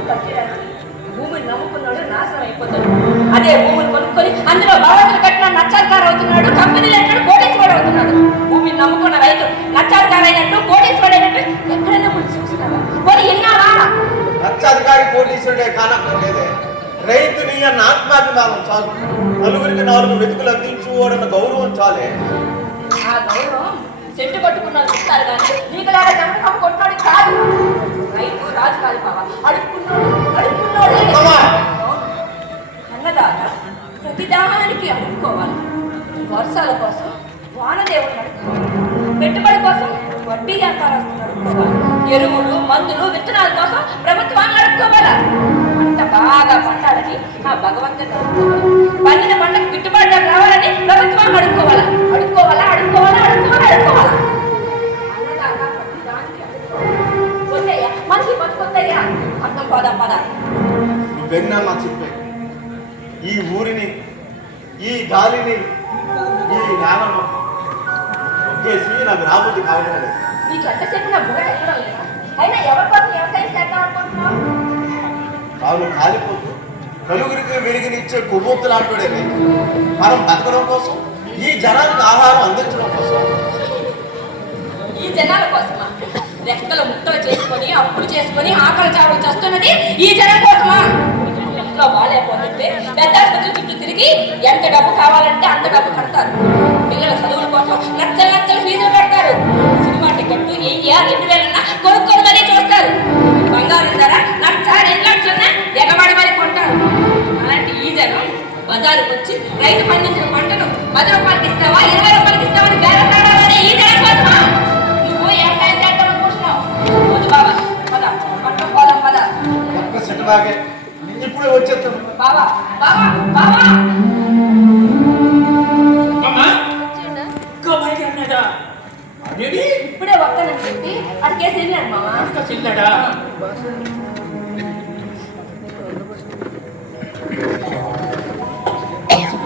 కట్టడానికి భూమిని నమ్ముకున్నాడు నాశనం అయిపోతాడు. అదే భూమిని కొనుక్కొని అందులో భవనాలు కట్టిన నచ్చాధికారు అవుతున్నాడు. కంపెనీలు అయినట్టు కోటేశ్వరుడు అవుతున్నాడు. భూమిని నమ్ముకున్న రైతు నచ్చాధికారు అయినట్టు కోటేశ్వరుడు అయినట్టు ఎక్కడైనా ముందు చూస్తున్నావా? పోనీ ఎన్నావా? నచ్చాధికారి కోటీశ్వరుడే కానక్కర్లేదే. రైతుని అన్న ఆత్మాభిమానం చాలు. నలుగురికి 4 వెతుకులు అందించుకోవడన్న గౌరవం చాలే. ఆ గౌరవం చెట్టు కొట్టుకున్నాడు ఇస్తారు కానీ నీకులాగా జమకం కొట్టాడు కాదు. రైతు రాజు కాదు బాబా, అడుక్కున్నాడు అన్నదాత ప్రతిదాన ఎరువులు మందులు విత్తనాల కోసం ప్రభుత్వాన్ని అడుక్కోవాలా. పంట బాగా పండాలని ఆ భగవంతుని అడుక్కోవాలి. పండిన పంటకు గిట్టుబాటు ధర రావాలని ప్రభుత్వాన్ని అడుక్కోవాలా. అడుక్కోవాలా అడుక్కోవాలా అడుక్కోవాలా అడుక్కోవాలా. వద్దయ్యా, మనకి బతుకొద్దయ్యా. అర్థం పోదాం పద. నువ్వెన్నా చెప్పే ఈ ఊరిని, ఈ గాలిని, ఈ నేలను చేసి నాకు రాబోద్ది కావడం లేదు. నీకు ఎంతసేపు నా బుర్ర ఎక్కడం లేదా? అయినా ఎవరి కోసం వ్యవసాయం చేద్దాం అనుకుంటున్నావు? కావును కాలిపోతూ నలుగురికి వెలుగునిచ్చే కొవ్వొత్తులాంటి మనం బతకడం కోసం, ఈ జనానికి ఆహారం అందించడం కోసం. ఈ జనాల కోసమా? రెక్కలు ముక్కలు చేసుకొని అప్పులు చేసుకొని ఆకలి చావులు చేస్తున్నది ఈ జనం కోసమా? ఇంట్లో బాగాలేకపోతుంటే పెద్ద ఆసుపత్రి చుట్టూ తిరిగి ఎంత డబ్బు కావాలంటే అంత డబ్బు కడతారు. పిల్లల చదువుల కోసం లక్షల లక్షల ఫీజులు కడతారు. సినిమా టికెట్ 1000-2000 కొనుక్కొని మరీ చూస్తారు. బంగారం ధర 1,00,000-2 లక్షలనే ఎగబడి మరీ కొంటారు. అలాంటి ఈ జనం బజారుకు వచ్చి రైతు పండించిన పంటను 10 రూపాయలకి ఇస్తావా 20 రూపాయలకి ఇస్తావని బేరసాడాలనే ఈ జనం కోసమా నువ్వు వ్యవసాయం చేద్దాం అనుకుంటున్నావు? వద్దు బాబా, పద పట్టం పోదాం పద. ఒక్క సెట్ బాగే ఇప్పుడే వచ్చేస్తాను. బాబా బాబా బాబా ఇప్పుడే వస్తానని చెప్పి అడికేసి వెళ్ళాడు మామ. చెల్లడా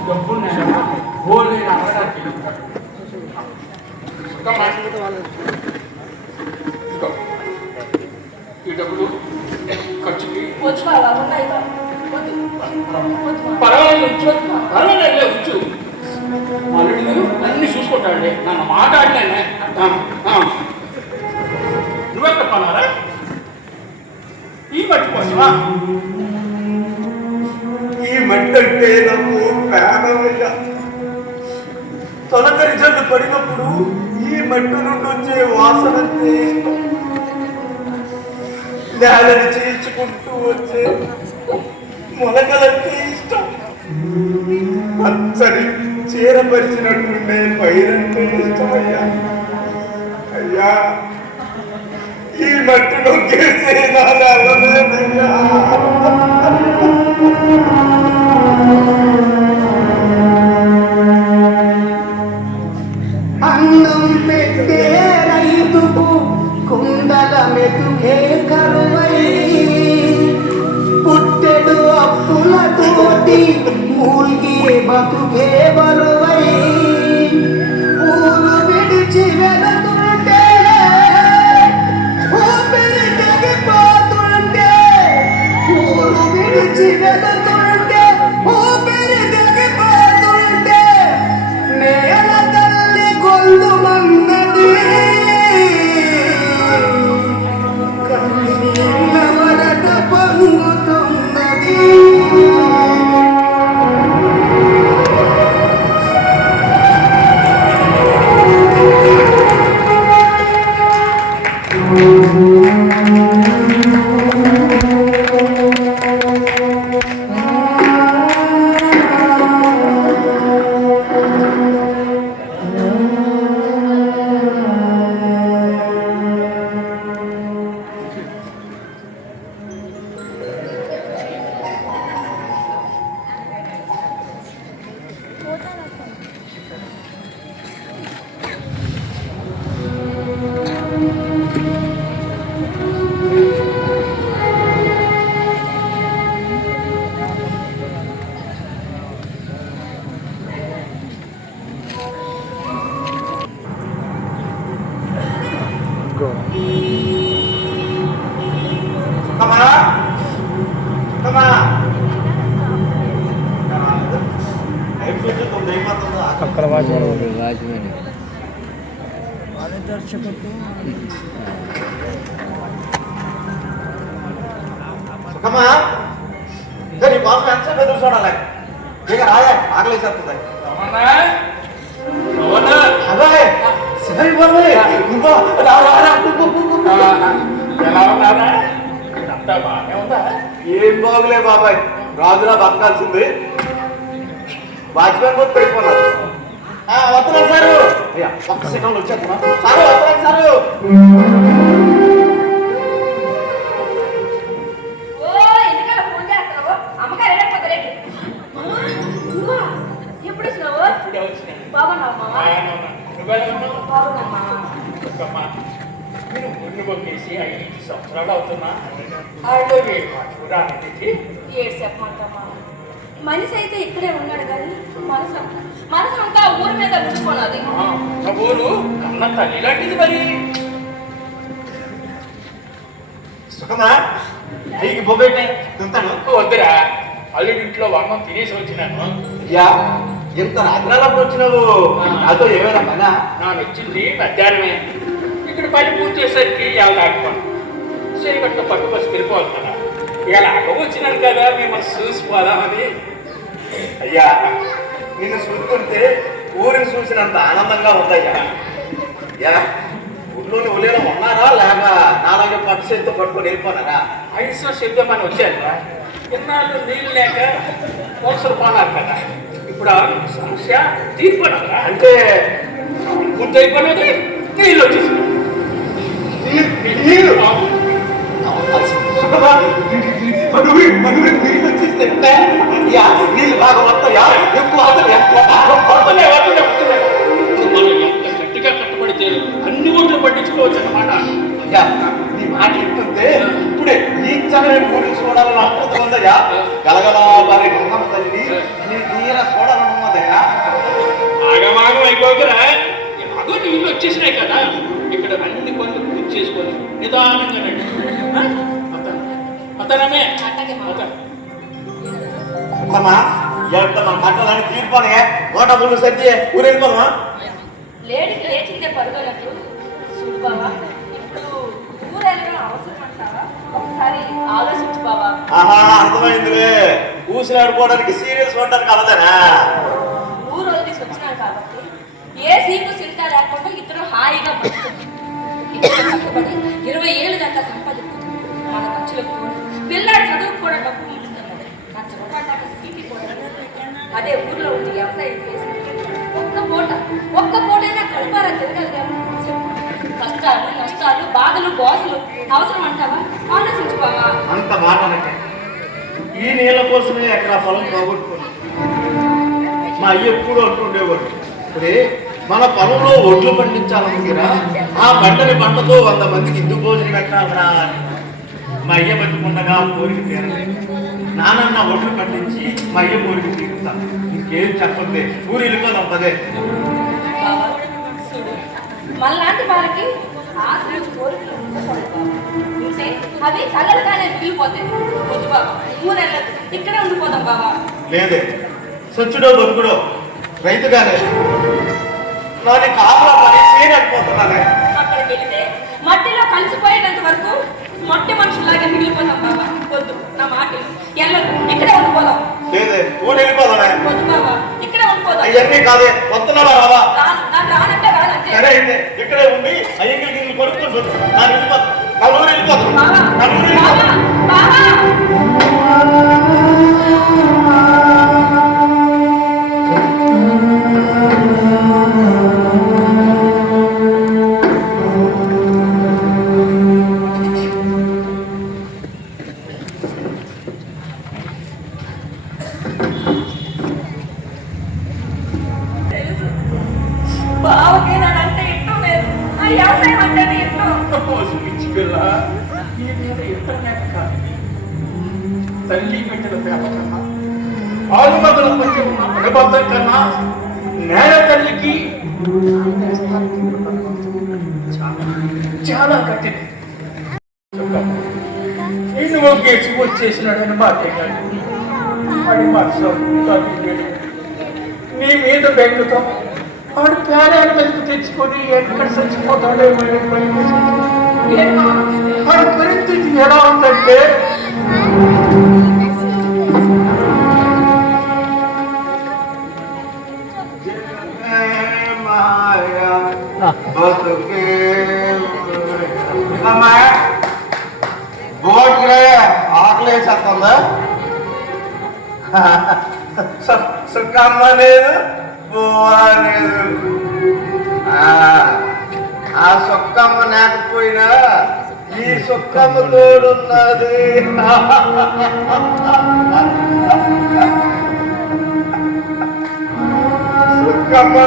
డబ్బున్నాడా బోల్డైన అవడానికి ఈ డబ్బులు ఖర్చుకి వచ్చు బాబా, ఉన్నాయి బాబా. పర్వాలేదు పర్వాలేదు ఉంచు. ఆల్రెడీ నేను అన్ని చూసుకుంటాడే నన్ను మాట్లాడినానే. నువ్వెక్కడ పనారా ఈ మట్టి కోసమా? ఈ మట్టి అంటే నాకు ప్రాణమయ్యా. తొలకరి జల్లు పడినప్పుడు ఈ మట్టి నుండి వచ్చే వాసనంతే నేలని చీల్చుకుంటూ వచ్చే మొలకలంటే ఇష్టం. పచ్చని చీరపరిచినట్టుండే పైరంటే ఇష్టమయ్యా. అయ్యా ఈ మట్టి నొక్కేసే నాదయ్యా. అన్నం పెట్టే రైతుకు కుండల మెతుకే కరువై పుట్టెడు అప్పులతోటి మూల్గి బతుకే బరువై ఊరు విడిచి వెళుతుంటే ఊపిరి తెగిపోతుంటే ఊరు విడిచి వెళుతుంటే ఊపిరి తెగిపోతుంటే నేల తల్లి గొల్లు మన్నది కన్నీళ్ళ వరద పొంగుతున్నది. నీ కోసం ఎంతసేపు ఎదురు చూడాలి? ఇక రాయా ఆకలేసేస్తుంది. ఏం బాగులే బాబాయ్, రాజులా బతకాల్సింది. వాజ్పేయి కూడా పెట్టుకున్నారు. వస్తున్నాను సారు. అయ్యా ఒక్క సెకండ్ వచ్చేస్తున్నా సారు. వస్తున్నాను సారు. 5 సంవత్సరాలు అవుతున్నా ఆడో చూడాలి ఏడు చెప్పమంటామా మనిషి అయితే ఇక్కడే ఉన్నాడు కానీ మనసు అంతా ఊరి మీద ఉంచుకోవాలి. ఊరు కన్న తల్లి లాంటిది మరి. సుఖమా అయ్యి బొబ్బేటే తింటాను. వద్దురా అల్లుడింట్లో అన్నం తినేసి వచ్చినాను. అయ్యా ఎంత రాత్రాలప్పుడు వచ్చినావు? నాతో ఏమైనా పనా? నాను వచ్చింది మధ్యాహ్నమే. ఇక్కడ పని పూర్తి చేసరికి ఇలా ఆగిపోను. సరిగట్టు పట్టుకొచ్చి వెళ్ళిపోవాలి కదా. ఇలా వచ్చినాను కదా మేము చూసిపోదామని. అయ్యా నిన్ను చూస్తుంటే ఊరిని చూసినంత ఆనందంగా ఉందయ్యా. అయ్యా ఊళ్ళోని ఒలేలో ఉన్నారా లేక నాలాగే పట్టు చేతితో పట్టుకొని వెళ్ళిపోనారా? 5 సిద్ధమని వచ్చాను. ఇన్నాళ్ళు నీళ్ళు లేక మోసలు పోనారు కదా. ఇప్పుడు ఆ సమస్య తీర్పడాలా అంటే పూర్తి అయిపోయినది. నీళ్ళు వచ్చేసి నీళ్ళు బాగా వస్తాయా? ఎక్కువ గట్టిగా కట్టుబడితే అన్ని ఓట్లు పట్టించుకోవచ్చు అన్నమాట. నీ మాట చెప్తుంటే ఇప్పుడే ఈ చదివే ఊరికి చూడాలని అనుకుంటూ ఉందయ్యా. గలగల వారి గంగమ్మ తల్లి నీ తీర చూడాలని ఉన్నదయ్యా. ఆగమాగం అయిపోకురా. ఎలాగో నీళ్ళు వచ్చేసినాయి కదా. ఇక్కడ అన్ని పనులు పూర్తి చేసుకొని నిదానంగా రండి. అతనమే అమ్మా ఎంత మన కట్టాలని తీర్పానే నోట ముందు సర్ది ఊరు వెళ్ళిపోమా. లేడికి లేచిందే పరుగోనట్టు చూడు బావా. ఇప్పుడు ఊరెళ్ళడం అవసరం అంటావా? ఒకసారి ఆలోచించు బావా. ఆహా అర్థమైందిలే. ఊసినాడుకోవడానికి సీరియల్స్ చూడడానికి అలదేనా? ఊరు వదిలేసి వచ్చినాను కాబట్టి ఏ సీకు సింటా లేకుండా ఇద్దరు హాయిగా బతుకుతుంది. 20 ఏళ్ళు దాకా సంపాదిస్తుంది. మన ఖర్చులకు పిల్లాడు చదువుకు కూడా డబ్బు ఉంటున్నది. నా చదువుతాక స్థితి కూడా అదే ఊర్లో ఉండి వ్యవసాయం చేసి ఒక్క పూటైనా కడుపారా తిరగలిగాను. కష్టాలు నష్టాలు బాధలు బాధలు అవసరం అంటావా? ఆలోచించుకోవా. అంత మాట ఈ నీళ్ళ కోసమే ఎక్కడ పొలం పోగొట్టుకున్నాం. మా అయ్య ఎప్పుడు అంటుండేవాడు, ఇప్పుడే మన పొలంలో ఒడ్లు పండించాలనుకురా ఆ పంటతో 100 మందికి ఇందు భోజనం పెట్టాలరా అని. మా అయ్య బతుకుండగా కోరిక తీరలేదు. నానన్న ఒడ్లు పండించి మా అయ్య కోరిక తీరుతా. ఇంకేం చెప్పండి ఊరు వెళ్ళిపోదాం పదే. మళ్ళాంటి వాళ్ళకి ఆశలు కోరికలు ఉండకూడదు. అవి కలలుగానే మిగిలిపోతాయి. వద్దు బాబా, ఊరెళ్ళదు, ఇక్కడే ఉండిపోదాం బాబా. లేదే సచ్చుడో బతుకుడో రైతుగానే నాని కాపుల పని చేయలేకపోతున్నానే. అక్కడికి వెళితే మట్టిలో కలిసిపోయేటంత వరకు మట్టి మనుషులాగా మిగిలిపోతాం బాబా. వద్దు, నా మాట వెళ్ళదు, ఇక్కడే ఉండిపోదాం. లేదే ఊరు వెళ్ళిపోదామే. వద్దు బాబా, ఇక్కడే ఉండిపోదాం. అవన్నీ కాదే వస్తున్నావా రావా? రానంటే రానంటే సరే అయితే ఇక్కడే ఉండి అయ్యంగిరి గిన్నెలు కొనుక్కుంటుంది. ನಾನು వెళ్ళిపోతాను. నా ఊరు వెళ్ళిపోతాను. నా ఊరు వెళ్ళిపోతాను. బావకి నానంటే ఇష్టం లేదు. ఆ వ్యవసాయం అంటేనే ఇష్టం. తల్లి పెట్టిన పేప కన్నా ఆలుమగల మధ్య ఉన్న అనుబంధం కన్నా నేల తల్లికి చాలా కఠిన. నిన్ను ఒగ్గేసి వచ్చేసినాడని మాటే కాదు వాడి మనసులో నీ మీద బెంగుతో వాడు పేరాల మీదకి తెచ్చుకొని ఎక్కడ చచ్చిపోతాడో వాడి పరిస్థితి ఎలా ఉందంటే బోట్రే ఆకలేసేస్తుందా? సుఖమ్మ లేదు బువ్వా లేదు. ఆ సుక్కమ్మ లేకపోయినా ఈ సుక్కమ్మ తోడున్నది. సుక్కమ్మ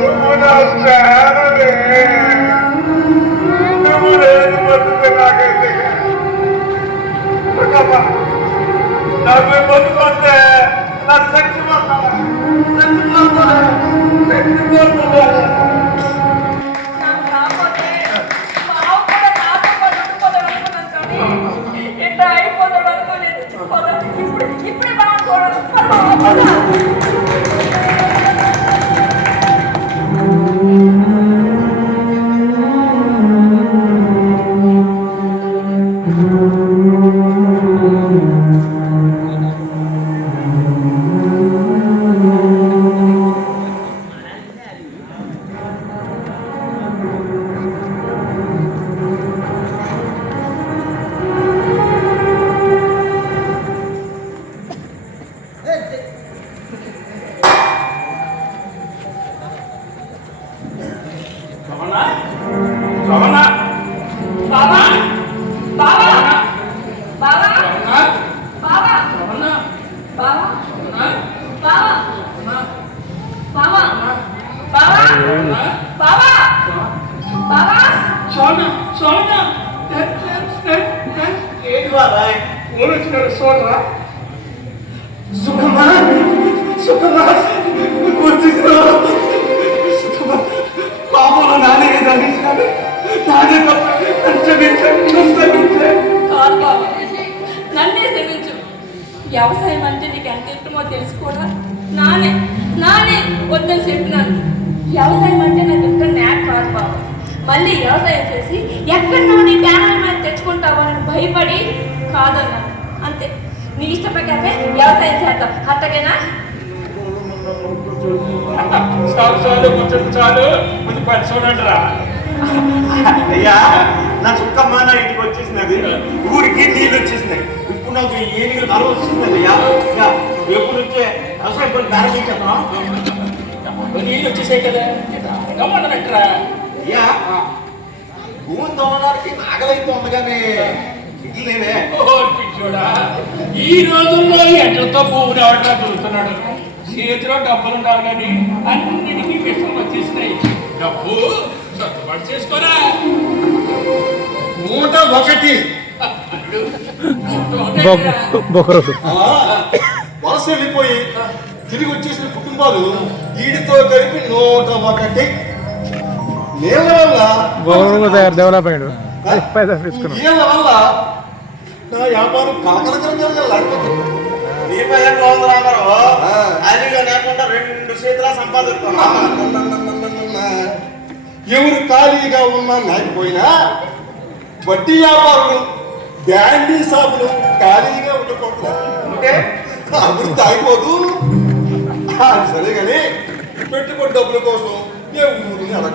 నువ్వు నా ప్రాణమే. నువ్వు లేదు బతుకు నాకైతే నాకు బతుకుంటే నాకు చచ్చిపోతా నాకు రాకపోతే బావ కూడా నాతో పాటు ఉండిపోతాడు అనుకున్నాను కానీ ఇట్లా అయిపోతాడు అనుకోలేదు. ఇప్పుడే బాగా చూడాలి. రమణ బావా బావా బావా బావా రమణ బావా బావా బావా బావా బావా బావా సోనా సోనా ఏంటి బాబాయ్ ఫోన్ వచ్చినాడు సోనరా సుఖమా సుఖమా వచ్చేసిన సుఖమా పాపంలో నానే దండించాను నానే కాదు బాబు నన్నే క్షమించు. వ్యవసాయం అంటే నీకు ఎంత ఇష్టమో తెలుసు కూడా నానే నానే వద్దని చెప్పినాను. వ్యవసాయం అంటే నాకు ఇష్టం నాక్ కాదు బాబు. మళ్ళీ వ్యవసాయం చేసి ఎక్కడో నీ ప్యానల్ మీద తెచ్చుకుంటావో అని భయపడి కాదన్నాను. అంతే, నీ ఇష్ట ప్రకారమే వ్యవసాయం చేద్దాం. అట్టగేనా? చాలు చాలు కొంచెం చాలు కొంచెం పని చూడండి రా. అయ్యా నా చుక్కమ్మ నా ఇంటికి వచ్చేసినది, ఊరికి నీళ్ళు వచ్చేసినాయి. ఇప్పుడు నాకు ఏనుగులు కలవ వచ్చేసినది. అయ్యా ఎప్పుడు నుంచే వ్యవసాయం పని ప్రారంభించేద్దాం. నీళ్ళు వచ్చేసాయి కదా గమ్మనట్రా. అయ్యా భూమి తోమడానికి నాగలైతే ఉండగానే ఇడ్లు లేవే. పిచ్చోడా, ఈ రోజుల్లో ఎట్లతో భూమిని ఎవరితో దొరుకుతున్నాడు. చేతిలో డబ్బులు ఉండాలి కానీ అన్నిటికీ విషయం వచ్చేసినాయి. డబ్బు సర్దుబాటు చేసుకోరా. 101 వలస వెళ్ళిపోయి తిరిగి వచ్చేసిన కుటుంబాలు వీడితో కలిపి 101. నీళ్ళ వల్ల డెవలప్ అయ్యాడు. నీళ్ళ వల్ల నా వ్యాపారం కలకలకలకలకలలాడిపోతుంది. నీ పైన బాగుంది రామారావు. అదిగా లేకుండా 2 చేతులా సంపాదిస్తున్నా. ఎవరు ఖాళీగా ఉన్నా లేకపోయినా వడ్డీ వ్యాపారులు బ్యాండీ షాపులు ఖాళీగా ఉండకూడదు. అంటే అభివృద్ధి అయిపోదు. సరే కానీ పెట్టుబడి డబ్బుల కోసం ఏ ఊరిని అడగ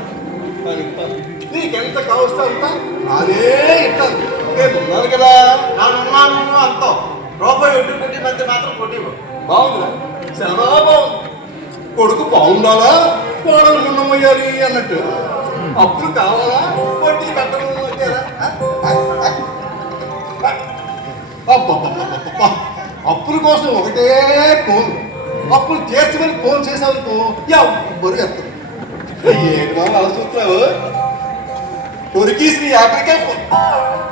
నీకెంత కావస్తా అంతా నానే ఇస్తాను. నేను ఉన్నాను కదా. నానున్నాను అంతా రూపాయి ఒడ్డు పెట్టి మధ్య మాత్రం కొట్టివు. బాగుందా? చాలా బాగుంది. కొడుకు బాగుండాలా, కోడలు ఉన్నమయ్యాలి అన్నట్టు. అప్పులు కావాలా, వడ్డీ కట్టడం వచ్చారా? అప్పుల కోసం ఒకటే ఫోన్. అప్పులు తీర్చమని ఫోన్ చేసావుకో ఎవ్వరు ఎత్తరు. ఏంటి వాళ్ళు అలా చూస్తున్నావు? కొరికేసి 50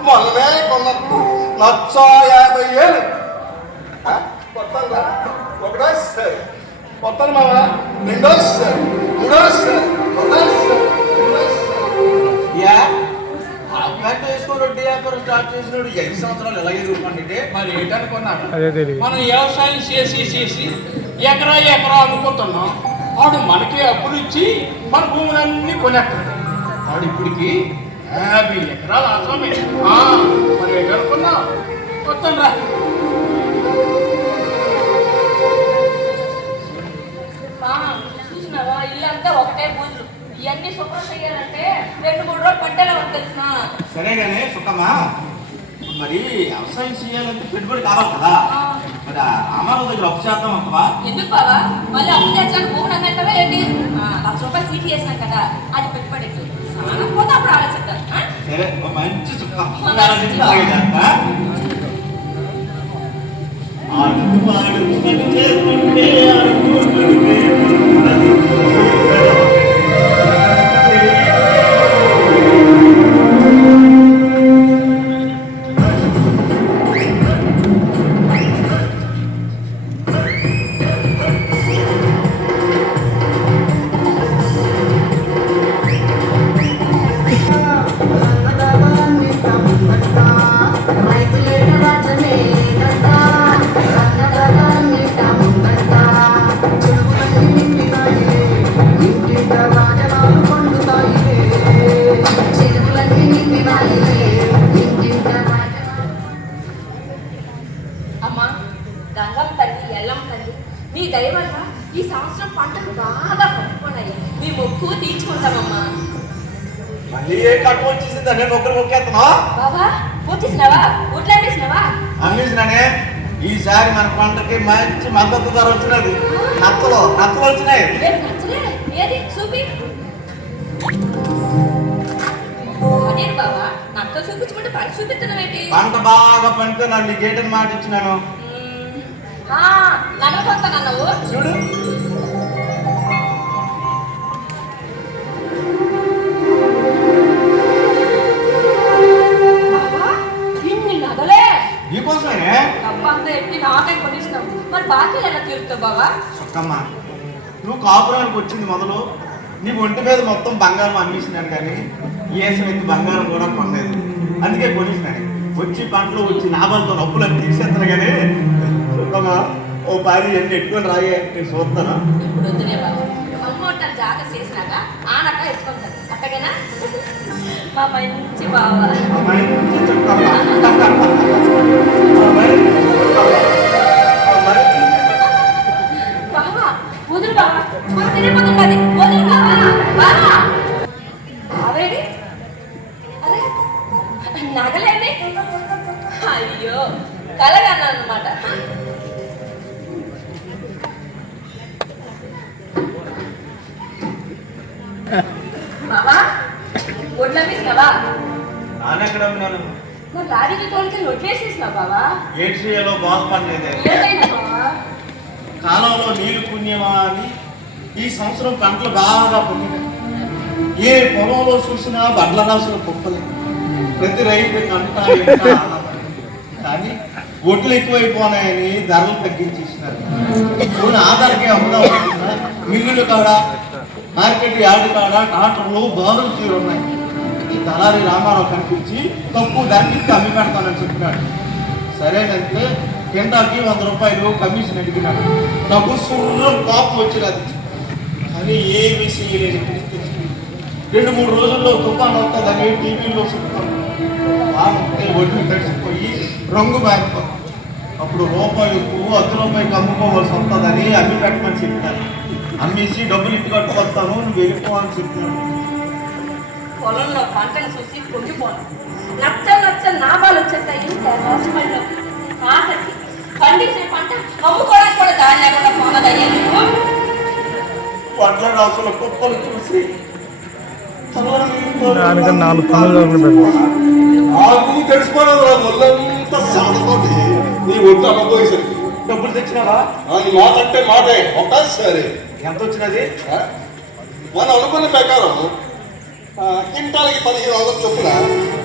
మొన్ననే కొన్నాను. 150,000. ఒకటోసారి మొత్తం మామ, రెండోసారి, మూడోసారి, వేసుకుని వడ్డీ వ్యాపారం స్టార్ట్ చేసినాడు 5 సంవత్సరాలు ఎలా ఎదుర్కొంటే మరి ఏంటనుకున్నాను, మనం వ్యవసాయం చేసి ఎకరా అమ్ముకుంటున్నాం. వాడు మనకి అప్పులు ఇచ్చి మన భూములన్నీ కొనేస్తాడు. వాడు ఇప్పటికి 50 ఎకరాలు ఆశ్రమే. మరి ఏంటనుకున్నా మొత్తం రా. చూసినావా, ఇల్లంతా ఒకటే బూజు. ఇవన్నీ శుభ్రం చేయాలంటే 2-3 రోజులు పట్టేలా తెలిసిన. సరేగానే సుఖమ్మా, మరి వ్యవసాయం చేయాలంటే పెట్టుబడి కావాలి కదా. మరి రామారావు దగ్గర అప్పు చేద్దాం అంటవా? ఎందుకు బావా, మళ్ళీ అప్పు తెచ్చాను భూమి అన్నట్టవా ఏంటి? 1,00,000 రూపాయలు సీట్ చేసినాం కదా, అది పెట్టుబడికి. పోతే అప్పుడు ఆలోచిద్దాం. సరే, మంచి సుఖ. దయ వల్ల ఈ సంవత్సరం పంటలు బాగా పట్టుకున్నాయి. మీ మొక్కు తీర్చుకుంటామమ్మా. మళ్ళీ ఏ కట్టు వచ్చేసిందా? నేను ఒకరు మొక్కేస్తున్నా బాబా. వచ్చేసినావా? ఊట్లో అమ్మేసినావా? అమ్మేసినానే. ఈసారి మన పంటకి మంచి మద్దతు ధర వచ్చినది. నచ్చలు వచ్చినాయి. నచ్చలే? ఏది చూపి. అదేంటి బాబా నచ్చలు చూపించుకుంటే పని చూపిస్తున్నావు ఏంటి? పంట బాగా పండితే నన్ను గేటని మాట ఇచ్చినాను. నమ్మకొస్తానన్నావు చూడు. ఇన్ని నగలే నీకోసమే. డబ్బంతా ఎట్టి నాకే కొనిస్తున్నావు. మరి బాకీలు ఎలా తీరుతావు బాబా? సుక్కమ్మ, నువ్వు కాపురానికి వచ్చింది మొదలు నీ ఒంటి మీద మొత్తం బంగారం అమ్మేసినాను, కానీ ఏసం ఎత్తి బంగారం కూడా కొనలేదు. అందుకే కొనిసినాను. వచ్చి పంటలు వచ్చి లాభాలతో అప్పులు అని తీసేస్తాను. కానీ సుక్కమ్మ, ఓ 10 ఎన్ని ఎట్టుకొని రాయే, నేను చూస్తాను. ఇప్పుడు వద్దులే బాబా. అమ్మోటాలు జాగ్రత్త చేసినాక ఆనక ఎత్తుకుంటాను. అట్టగేనా? మా మంచి బాబా. బాబా వదులు బాబా. మా తిరిగిపోతున్నది. వదులు బాబా. బాబా బావేది? అదే నగలేండి. అయ్యో కలగన్నా అన్నమాట. బాబా ఒడ్లు అమ్మేసినావా? నానెక్కడ అమ్మినాను? మరి లారీకి తోలికి ఒడ్లేసేసినావు బాబా? ఏడ్చేయలో బాధపడలేదే. ఏదైనా బాబా కాలంలో నీళ్లు పుణ్యమా అని ఈ సంవత్సరం పంటలు బాగా పండినాయి. ఏ పొలంలో చూసినా బండ్ల రాసులు కుప్పలే. ప్రతి రైతు అంటా కానీ ఒడ్లు ఎక్కువైపోనాయని ధరలు తగ్గించేసినారు. కొన్ని ఆధారకే అమ్ముదాం అనుకున్నా మిల్లులు కాడ, మార్కెట్ యార్డు కాడ ట్రాక్టర్లు బారులు తీరున్నాయి. ఈ దళారి రామారావు కనిపించి తక్కువ దానికి అమ్మి పెడతానని చెప్పినాడు. సరేనంటే కింటాకి 100 రూపాయలు కమిషన్ అడిగినాడు. నాకు సుర్రం కోపం వచ్చినది. కానీ ఏ విషయం లేదు. 2-3 రోజుల్లో తుఫాను వస్తుందని టీవీలో చెప్తాను. బాగుంటే ఒడ్లు తడిసిపోయి రంగు మారిపోతాం. అప్పుడు రూపాయలకు 10 రూపాయలకు అమ్ముకోవాల్సి వస్తుందని అమ్మి పెట్టమని చెప్పాను. అమ్మేసి డబ్బులు ఇంటి కట్టుకొస్తాను, నువ్వు వెళ్ళిపో అని చెప్పినాడు. పొలంలో పంటలు చూసి కొంగిపోను. నచ్చ లాభాలు వచ్చేస్తాయి. ఆఖరికి పండించే పంట అమ్ముకోవడానికి కూడా దాని లేకుండా పోనదయ్యా నీకు. పండ్ల రాసుల కుప్పలు చూసి నాకు తెలిసిపోయినది ఒళ్ళంతా సాధతోటి నీ ఒడ్లు అమ్మపోయేసరికి డబ్బులు తెచ్చినావా? నీ మాట అంటే మాటే ఒకసారి. ఎంత వచ్చినది? మనం అనుకున్న ప్రకారం కింటాలకి 1500 చొప్పున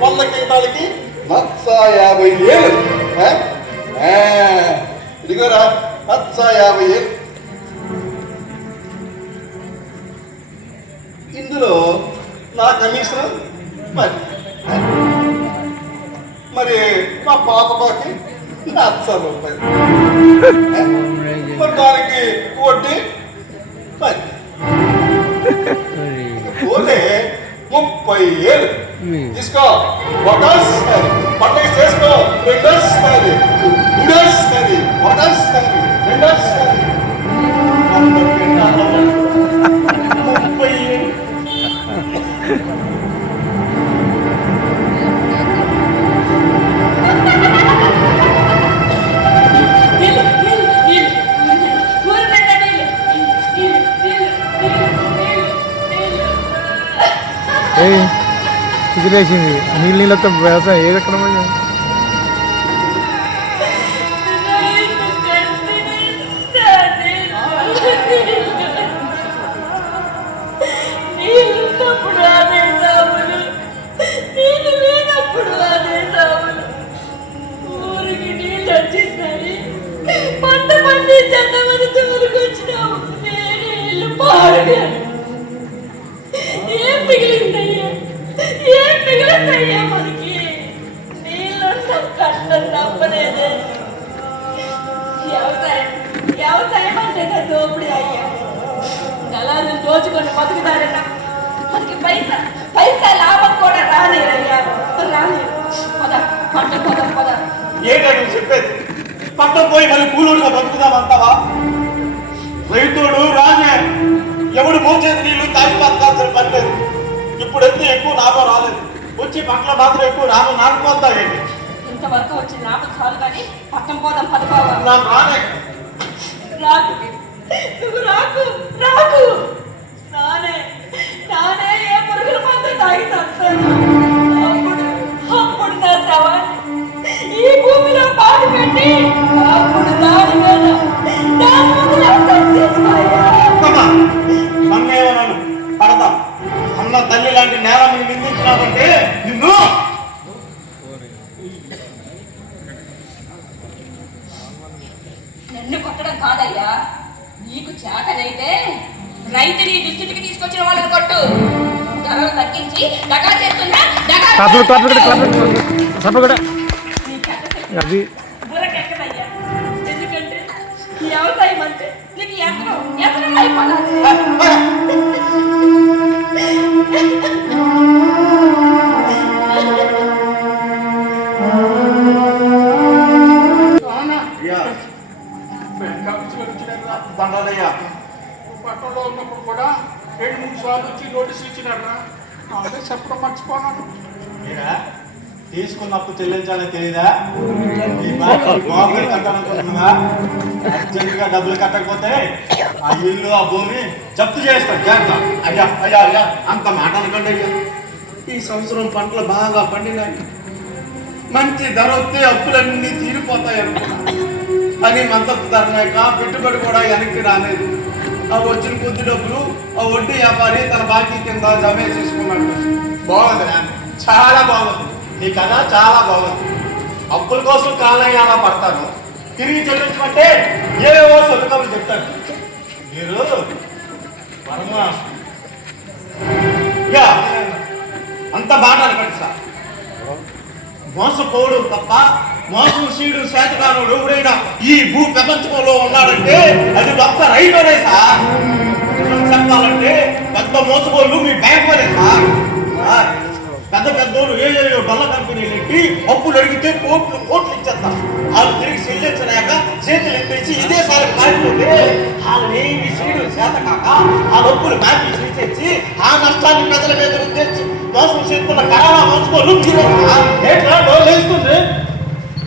100 కింటాలకి 150,000. ఇదిగోరా 150,000. ఇందులో నా కమిషన్ మరి మా పాత బాకి 100 రూపాయలు. మరి దానికి వడ్డీ 10. పోతే 30,000 తీసుకో. ఒకసారి పండుగ చేసుకో. రెండోసారి మూడోసారి ఒకసారి రెండోసారి 30,000. ఎగిరేసింది నీళ్ళతో వ్యవసాయం ఏదెక్కడ నీళ్ళున్నప్పుడు అదే సాములు, నీళ్ళు లేనప్పుడు అదే సాములు. ఊరికి నీళ్ళు వచ్చేసినాయి. పంట పండించేద్దామని తోలుకు వచ్చినావు. నేను ఇల్లు పాడగాను. ఏం మిగిలిందయ్యా? ఏం మిగిలిందయ్యా మనకి? నీళ్ళున్న కట్టం తప్పలేదే. వ్యవసాయం అంటే దోపిడీ అయ్యా. దళారులు దోచుకొని బతుకుతారన్నా మనకి పైసా లాభం కూడా రానిరయ్యా. రాని ఏంటో నువ్వు చెప్పేది? పంట పోయి మళ్ళీ కూలోడుగా బతుకుదామంటావా? రైతుడు రాజే, ఎవడు మోచేతి నీళ్లు తాగి బతకాల్సిన పని లేదు. ఇప్పుడు ఎక్కువ లాభం రాలేదు, వచ్చి పంటలు మాత్రం ఎక్కువ లాభం నాటుకోతాయండి. ఇంతవరకు వచ్చిన లాభం చాలు కానీ పట్టం పోదాం పదబావా. నాకు రానే రాకు నువ్వు రాకు రాకు నానే నానే ఏ పురుగుల మందు తాగి చస్తాను. అప్పుడు నా శవాన్ని ఈ భూమిలో పాడు పెట్టి అప్పుడు దాని మీద మమ్మేమన్నాను పడతా అన్న తల్లి లాంటి నేల మీరు నిందించినావంటే నిన్ను నన్ను కొట్టడం కాదయ్యా, నీకు చేతనైతే రైతుని దుస్థితికి తీసుకొచ్చిన వాళ్ళని కొట్టు. ధరలు తగ్గించి దగా చేస్తున్నా బుర్రకెక్కదయ్యా. ఎందుకంటే వ్యవసాయం అంటే నీకు ఎత్తనం అయిపోవాలి. దండలయ్యా, పట్టణంలో ఉన్నప్పుడు కూడా 2-3 సార్లు వచ్చి నోటీస్ ఇచ్చినారా, అదే చెప్పడం మర్చిపోనాను. తీసుకున్నప్పుడు చెల్లించాలని తెలియదా? కట్టాలనుకుంటున్నా, అర్జెంటుగా డబ్బులు కట్టకపోతే ఆ ఇల్లు ఆ భూమి జప్తు చేస్తాను. చేస్తా. అయ్యా అయ్యా అయ్యా అంత మాట అనకండి అయ్యా. ఈ సంవత్సరం పంటలు బాగా పండినాయి, మంచి ధర వస్తే అప్పులన్నీ తీరిపోతాయి అనుకున్నా. అని మద్దతు ధర లేక పెట్టుబడి కూడా వెనక్కి రాలేదు. ఆ వచ్చిన కొద్ది డబ్బులు ఆ వడ్డీ వ్యాపారి తన బాకీ కింద జమ చేసుకున్నాడు. బాగుంది, చాలా బాగుంది. నీ కథ చాలా బాగుంది. అప్పుల కోసం కాలయాలా పడతాను, తిరిగి చెల్లించమంటే ఏవేవో సొలుకలు చెప్తాను. మీరు పరమా అంత బాగా అనకండి సార్. మోసపోవడం తప్ప మోసం సీడు శాతకానుడు ఎవడైనా ఈ భూ ప్రపంచంలో ఉన్నాడంటే అది ఒక్క రైతునే సార్. చెప్పాలంటే పెద్ద మోసపోళ్ళు మీ బ్యాంక్ వాళ్ళే సార్. పెద్ద పెద్దోళ్ళు ఏయో డొల్ల కంపెనీలు ఎట్టి అప్పులు అడిగితే కోట్లు ఇచ్చేస్తారు. వాళ్ళు తిరిగి చెల్లించలేక చేతులు ఎత్తేసి ఇదే సార్ మారిపోతే వాళ్ళని ఈ సీడు శాత కాక ఆ అప్పులు బ్యాంకు తీసేసి ఆ నష్టాన్ని ప్రజల మీద ఉద్దేశించి మోసం చేస్తున్న కరోనా మోసపోళ్ళు వేస్తుంది.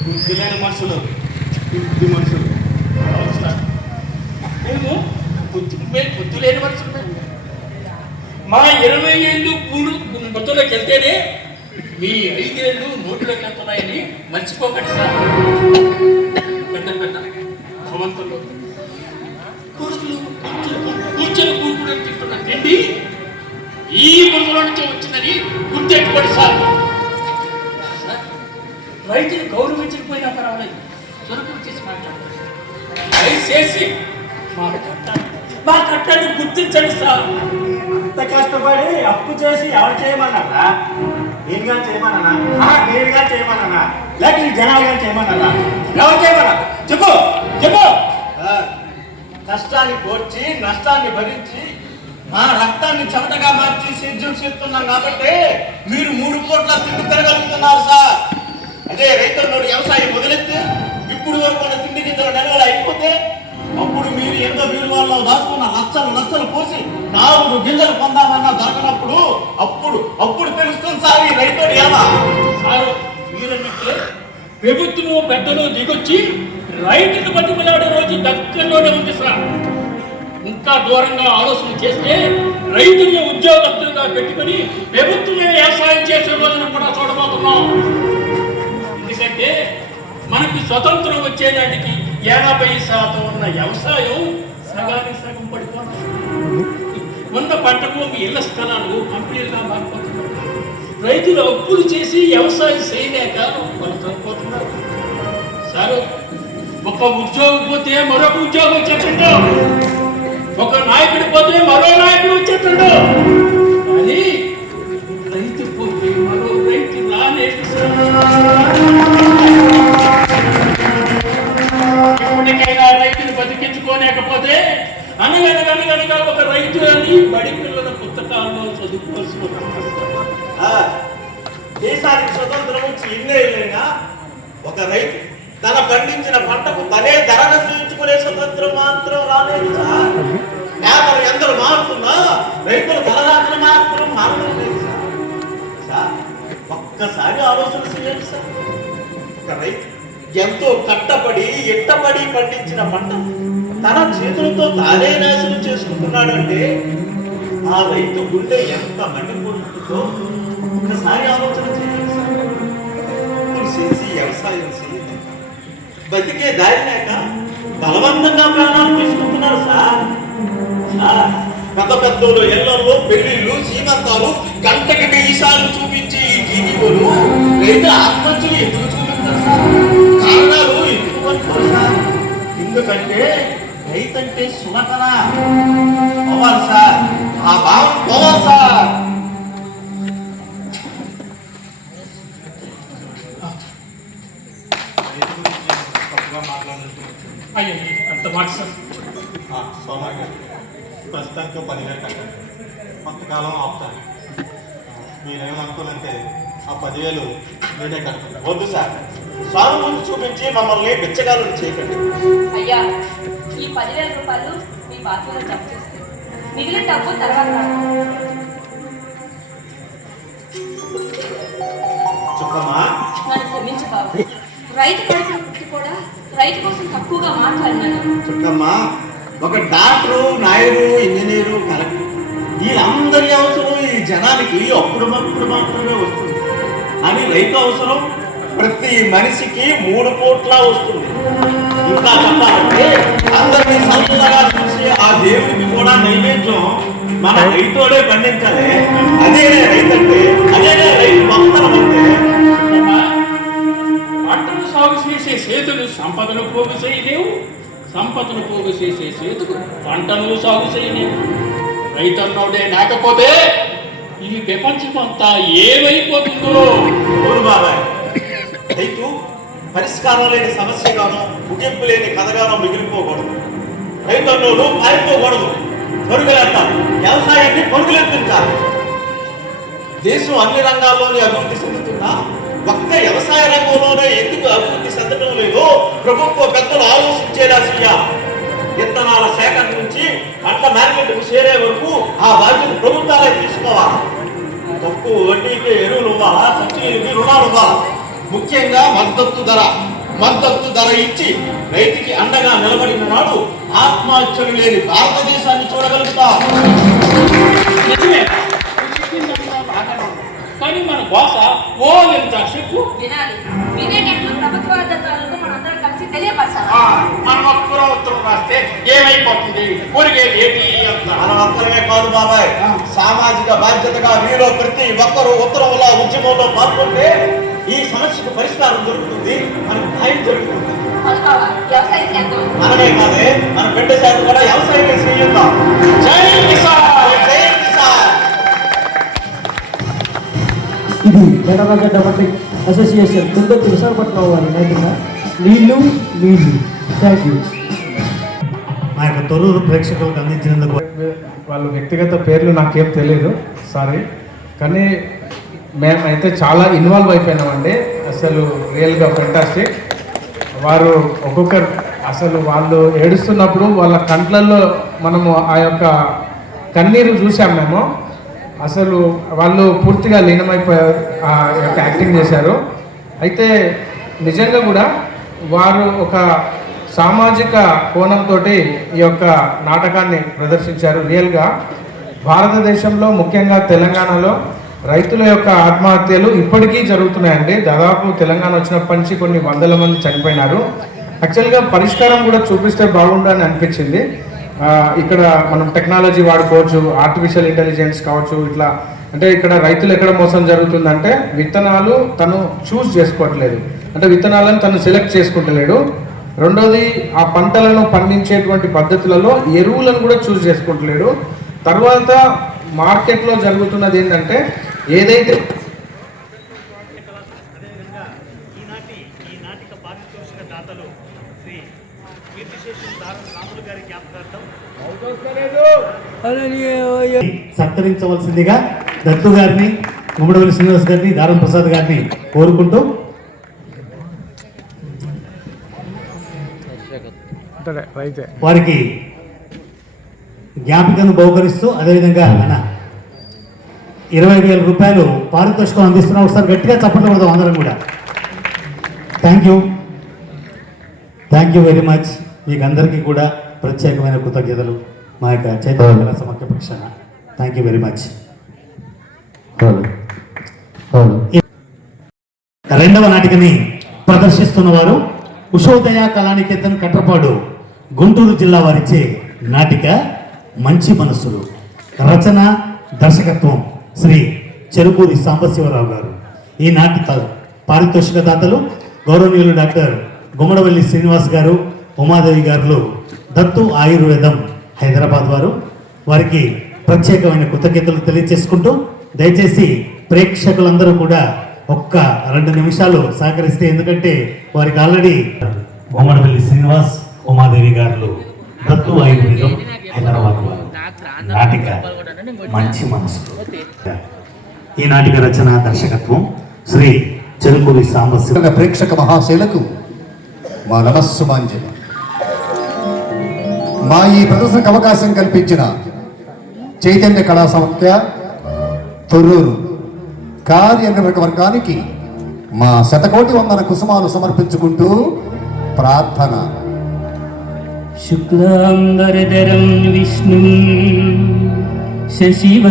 బుద్ధి లేని మనుషులు, బుద్ధి మనుషులు. మేము బుద్ధి లేని మనుషులు. మా 20 ఏళ్ళు బుద్ధులోకి వెళ్తేనే మీ 5 ఏళ్ళు నోట్లోకి వెళ్తున్నాయని మర్చిపోకండి సార్. పెద్ద పెద్ద భవంతులు కొడుకులు కూర్చొని కూర్చుని తింటున్న తిండి ఈ బుద్ధుల నుంచి వచ్చిందని గుర్తెట్టుకోండి సార్. రైతులు గౌరవించకపోయినా పర్వాలేదు, చురుకులు చేసి మాట్లాడతారు. దయచేసి మా కట్టాన్ని గుర్తించండి సార్. అంత కష్టపడి అప్పు చేసి ఎవరు చేయమన్నారా? నేనుగా చేయమన్నా, నేనుగా చేయమన్నా, లేక నీ జనాలుగా చేయమన్నారా? ఎవరు చేయమన్నా? చెప్పు చెప్పు. కష్టాన్ని కోర్చి నష్టాన్ని భరించి మా రక్తాన్ని చెమటగా మార్చి సేద్యం చేస్తున్నాం కాబట్టి మీరు 3 కోట్ల తిండి తిరగలుగుతున్నారు సార్. అదే రైతులు వ్యవసాయం వదిలేస్తే ఇప్పుడు వరకు తిండి గింజల నెలలు అయిపోతే అప్పుడు మీరు ఎంతో బీరువాళ్ళలో దాచుకున్న లచ్చలు పోసి 4 గింజలు పొందామన్నా దొరకనప్పుడు అప్పుడు తెలుస్తుంది సార్ ఈ రైతుడు ఎలా. సార్ మీరన్నట్టే ప్రభుత్వము పెద్దలు దిగొచ్చి రైతును బతిమలాడే రోజు దగ్గరలోనే ఉంది సార్. ఇంకా దూరంగా ఆలోచన చేస్తే రైతుల్ని ఉద్యోగస్తులుగా పెట్టుకుని ప్రభుత్వమే వ్యవసాయం చేసే రోజును కూడా చూడబోతున్నాం. ఎందుకంటే మనకి స్వతంత్రం వచ్చేనాటికి 80% ఉన్న వ్యవసాయం సగానికి సగం పడిపోతుంది. ఉన్న పంట భూమి ఇళ్ల స్థలాలు కంపెనీలుగా మారిపోతున్నారు. రైతులు అప్పులు చేసి వ్యవసాయం చేయలేక వాళ్ళు చనిపోతున్నారు. సార్ ఒక ఉద్యోగం పోతే మరొక ఉద్యోగం వచ్చేటండు, ఒక నాయకుడు పోతే మరో నాయకుడు వచ్చేటండు. కానీ రైతు పోతే మరో రైతు రాలేదు సార్. ఇప్పటికైనా రైతులు బతికించుకోలేకపోతే అనగనగనగనగా ఒక రైతు అని బడి పిల్లల పుస్తకాల్లో చదువుకోవాల్సి దేశానికి స్వతంత్రం వచ్చి 2 ఏళ్ళైనా ఒక రైతు తన పండించిన పంటకు తనే ధర నిర్ణయించుకునే స్వతంత్రం మాత్రం రాలేదు సార్. వ్యాపారం ఎందరూ మారుతున్నా రైతుల ధరరాకలు మాత్రం మారడం లేదు సార్. ఒక్కసారి ఆలోచన చేయండి సార్. ఒక రైతు ఎంతో కట్టబడి ఎట్టబడి పండించిన పంట తన చేతులతో తానే నాశనం చేసుకుంటున్నాడంటే ఆ రైతు గుండె ఎంత మండిపోతుందో ఒక్కసారి ఆలోచన చేయండి సార్. చేసి వ్యవసాయం చేయాలి, బతికే దారి లేక బలవంతంగా ప్రాణాలు తీసుకుంటున్నారు సార్. పెద్ద పెద్దోళ్ళు ఎల్లల్లో పెళ్లిళ్ళు సీమంతాలు గంటకి 1000 సార్లు చూపించి ఈ టీవీలు రైతుల ఆత్మహత్యలు ఎందుకు చూపించారు సార్? కారణాలు ఎందుకు పడుతున్నారు సార్? ఎందుకంటే రైతంటే సులకన పోవాలి సార్, ఆ భావం పోవాలి సార్. అయ్యో అంత మాట సార్. సోమయ్య గారు ప్రస్తుతానికి 10,000 కట్టాలి, కొంతకాలం ఆపుతాను. మీరేమనుకోనంటే ఆ 10,000 నేనే కట్టాలి. వద్దు సార్, స్వామి ముందు చూపించి మమ్మల్ని బిచ్చగాలను చేయకండి. అయ్యా, ఈ 10,000 రూపాయలు మీ బాధ్యతలో జమ చేస్తే మిగిలిన డబ్బు తర్వాత చుక్కమ్మా, నన్ను క్షమించు బాబు. రైతు కడుపున పుట్టి కూడా రైతు కోసం తక్కువగా మాట్లాడినాను. చుక్కమ్మా, ఒక డాక్టరు, నాయుడు, ఇంజనీరు, కలెక్టర్ వీళ్ళందరి అవసరం ఈ జనానికి అప్పుడు మాత్రమే వస్తుంది. అని రైతు అవసరం ప్రతి మనిషికి 3 పూట్ల వస్తుంది. ఇంకా చెప్పాలంటే అందరినీ సంతగా చూసి ఆ దేవుడికి కూడా నైవేద్యం మన రైతోడే పండించాలి. అదే రైతు అంటే, అదే రైతు భక్తులు అంటే. పంటను సాగు చేసే చేతులు సంపదను పోగు చేయలేవు, సంపదను పోగు చేసే చేతులు పంటను సాగు చేయలేవు. రైతన్నోడే లేకపోతే ఈ ప్రపంచం అంతా ఏమైపోతుందో. అవును బాబాయ్, రైతు పరిష్కారం లేని సమస్యగానో ముగింపు లేని కథగానో మిగిలిపోకూడదు. రైతన్నోడు పారిపోకూడదు, పరుగులేస్తారు. వ్యవసాయాన్ని పరుగులెత్తించాలి. దేశం అన్ని రంగాల్లోనే అభివృద్ధి చెందుతుందా? ఒక్క వ్యవసాయ రంగంలోనే ఎందుకు అభివృద్ధి చెందడం లేదో ప్రభుత్వ పెద్దలు ఆలోచించేలా చేయాలి. విత్తనాల సేకరణ నుంచి పంట మార్కెట్కు చేరే వరకు ఆ బాధ్యత ప్రభుత్వాలే తీసుకోవాలి. తక్కువ వడ్డీకి ఎరువులు ఇవ్వాలా, సబ్సిడీకి రుణాలు ఇవ్వాలా. ముఖ్యంగా మద్దతు ధర ఇచ్చి రైతుకి అండగా నిలబడిన నాడు ఆత్మహత్యలు లేని భారతదేశాన్ని చూడగలుగుతాం. కానీ మన భాష ఓ ఎంత చెప్పు వినాలి. వినేటట్లు ప్రభుత్వ అధికారులకు మనందరం కలిసి తెలియపరచాలి. మనం ఉత్తరం రాస్తే ఏమైపోతుంది, ఒరిగేది ఏంటి అంత. మన ఒక్కరమే కాదు బాబాయ్, సామాజిక బాధ్యతగా మీలో ప్రతి ఒక్కరూ ఉత్తరంలో ఉద్యమంలో పాల్గొంటే ఈ సమస్యకు పరిష్కారం దొరుకుతుంది, మనకు న్యాయం జరుగుతుంది. వ్యవసాయం చేద్దాం. మనమే కాదే, మన బిడ్డ శాతం కూడా వ్యవసాయం చేద్దాం. జై కిసాన్, జై కిసాన్. ఇది ఎడమగడ్డ డెమోక్రటిక్ అసోసియేషన్ తుంగతుర్తి విశాఖపట్నం వారి నాయకుల నీళ్లు. Thank you. మా యొక్క తొర్రూరు ప్రేక్షకులకు అందించినందుకు వాళ్ళ వ్యక్తిగత పేర్లు నాకేం తెలియదు, సారీ. కానీ మేమైతే చాలా ఇన్వాల్వ్ అయిపోయినామండి. అసలు రియల్గా ఫెంటాస్టిక్. వారు ఒక్కొక్కరు అసలు వాళ్ళు ఏడుస్తున్నప్పుడు వాళ్ళ కంట్లల్లో మనము ఆ యొక్క కన్నీరు చూసాం మేము. అసలు వాళ్ళు పూర్తిగా లీనమైపోయారు, ఆ యొక్క యాక్టింగ్ చేశారు. అయితే నిజంగా కూడా వారు ఒక సామాజిక కోణంతో ఈ యొక్క నాటకాన్ని ప్రదర్శించారు. రియల్గా భారతదేశంలో ముఖ్యంగా తెలంగాణలో రైతుల యొక్క ఆత్మహత్యలు ఇప్పటికీ జరుగుతున్నాయండి. దాదాపు తెలంగాణ వచ్చినప్పటి నుంచి కొన్ని వందల మంది చనిపోయినారు. యాక్చువల్గా పరిష్కారం కూడా చూపిస్తే బాగుండని అనిపించింది. ఇక్కడ మనం టెక్నాలజీ వాడుకోవచ్చు, ఆర్టిఫిషియల్ ఇంటెలిజెన్స్ కావచ్చు. ఇట్లా అంటే ఇక్కడ రైతులు ఎక్కడ మోసం జరుగుతుందంటే విత్తనాలు తను చూస్ చేసుకోవట్లేదు, అంటే విత్తనాలను తను సెలెక్ట్ చేసుకుంటలేడు. రెండోది ఆ పంటలను పండించేటువంటి పద్ధతులలో ఎరువులను కూడా చూస్ చేసుకుంటలేడు. తర్వాత మార్కెట్లో జరుగుతున్నది ఏంటంటే ఏదైతే సత్కరించవలసిందిగా దత్తు గారిని, గుమ్మడవల్లి శ్రీనివాస్ గారిని, దారం ప్రసాద్ గారిని కోరుకుంటూ వారికి జ్ఞాపికను బహుకరిస్తూ అదేవిధంగా మన 20,000 రూపాయలు పారితోషికం అందిస్తున్నాం. ఒకసారి గట్టిగా చప్పట్లు కొడదాం అందరం కూడా. Thank you very much. మీకు అందరికీ కూడా ప్రత్యేకమైన కృతజ్ఞతలు మా యొక్క చైతన్య సమఖ్య పక్షాన. Thank you very much. రెండవ నాటికని ప్రదర్శిస్తున్న వారు ఉషోదయ కళానికేతన్ కట్రపాడు గుంటూరు జిల్లా వారిచ్చే నాటిక మంచి మనస్సులు. రచన దర్శకత్వం శ్రీ చెరుకూరి సాంబశివరావు గారు. ఈ నాటిక పారితోషిక దాతలు గౌరవనీయులు డాక్టర్ గుమ్మడవల్లి శ్రీనివాస్ గారు, ఉమాదేవి గారు, దత్తు ఆయుర్వేదం హైదరాబాద్ వారు. వారికి ప్రత్యేకమైన కృతజ్ఞతలు తెలియజేసుకుంటూ దయచేసి ప్రేక్షకులందరూ కూడా ఒక్క 2 నిమిషాలు సహకరిస్తే, ఎందుకంటే వారికి ఆల్రెడీ గుమ్మడవల్లి శ్రీనివాస్, ఉమాదేవి గారు, దత్తు ఆయుర్వేదం హైదరాబాద్ వారు. నాటిక మంచి మనసు. ఈ నాటిక రచన దర్శకత్వం శ్రీ చెరుకూరి సాంబశివ. ప్రేక్షక మహాశైలకు మా నమస్సుమాంజలి. మా ఈ ప్రదర్శనకు అవకాశం కల్పించిన చైతన్య కళా సమాఖ్య తొర్రూరు కార్యనిర్వాహక వర్గానికి మా శతకోటి వందన కుసుమాలు సమర్పించుకుంటూ ప్రార్థన. శుక్లాంబరధరం విష్ణుం శశివ.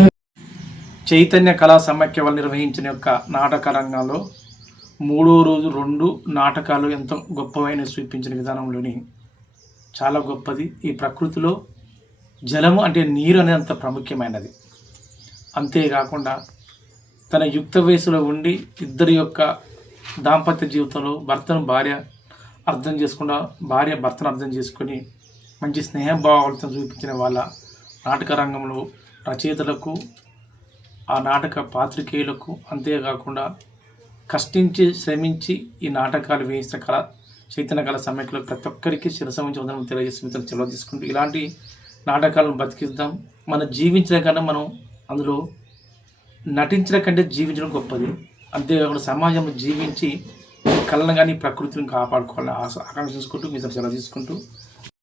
చైతన్య కళా సమాఖ్య వాళ్ళు నిర్వహించిన యొక్క నాటక రంగంలో 3వ రోజు 2 నాటకాలు ఎంతో గొప్పవైన చూపించిన విధానంలోని చాలా గొప్పది. ఈ ప్రకృతిలో జలము అంటే నీరు అనేది అంత ప్రాముఖ్యమైనది. అంతేకాకుండా తన యుక్త వయసులో ఉండి ఇద్దరి యొక్క దాంపత్య జీవితంలో భార్య భర్తను అర్థం చేసుకొని మంచి స్నేహభావాలతో చూపించిన వాళ్ళ నాటక రంగంలో రచయితలకు, ఆ నాటక పాత్రికేయులకు, అంతేకాకుండా కష్టించి శ్రమించి ఈ నాటకాలు వేయించిన చైతన్య కళా సమాఖ్యలో ప్రతి ఒక్కరికి శిరస ఉంచి వందనం తెలియజేసి సెలవు తీసుకుంటూ ఇలాంటి నాటకాలను బతికిద్దాం. మనం జీవించడం కన్నా మనం అందులో నటించడం కంటే జీవించడం గొప్పది. అంతేకాకుండా సమాజంలో జీవించి కళను కానీ ప్రకృతిని కాపాడుకోవాలని ఆకాంక్షించుకుంటూ మీ సెలవు తీసుకుంటూ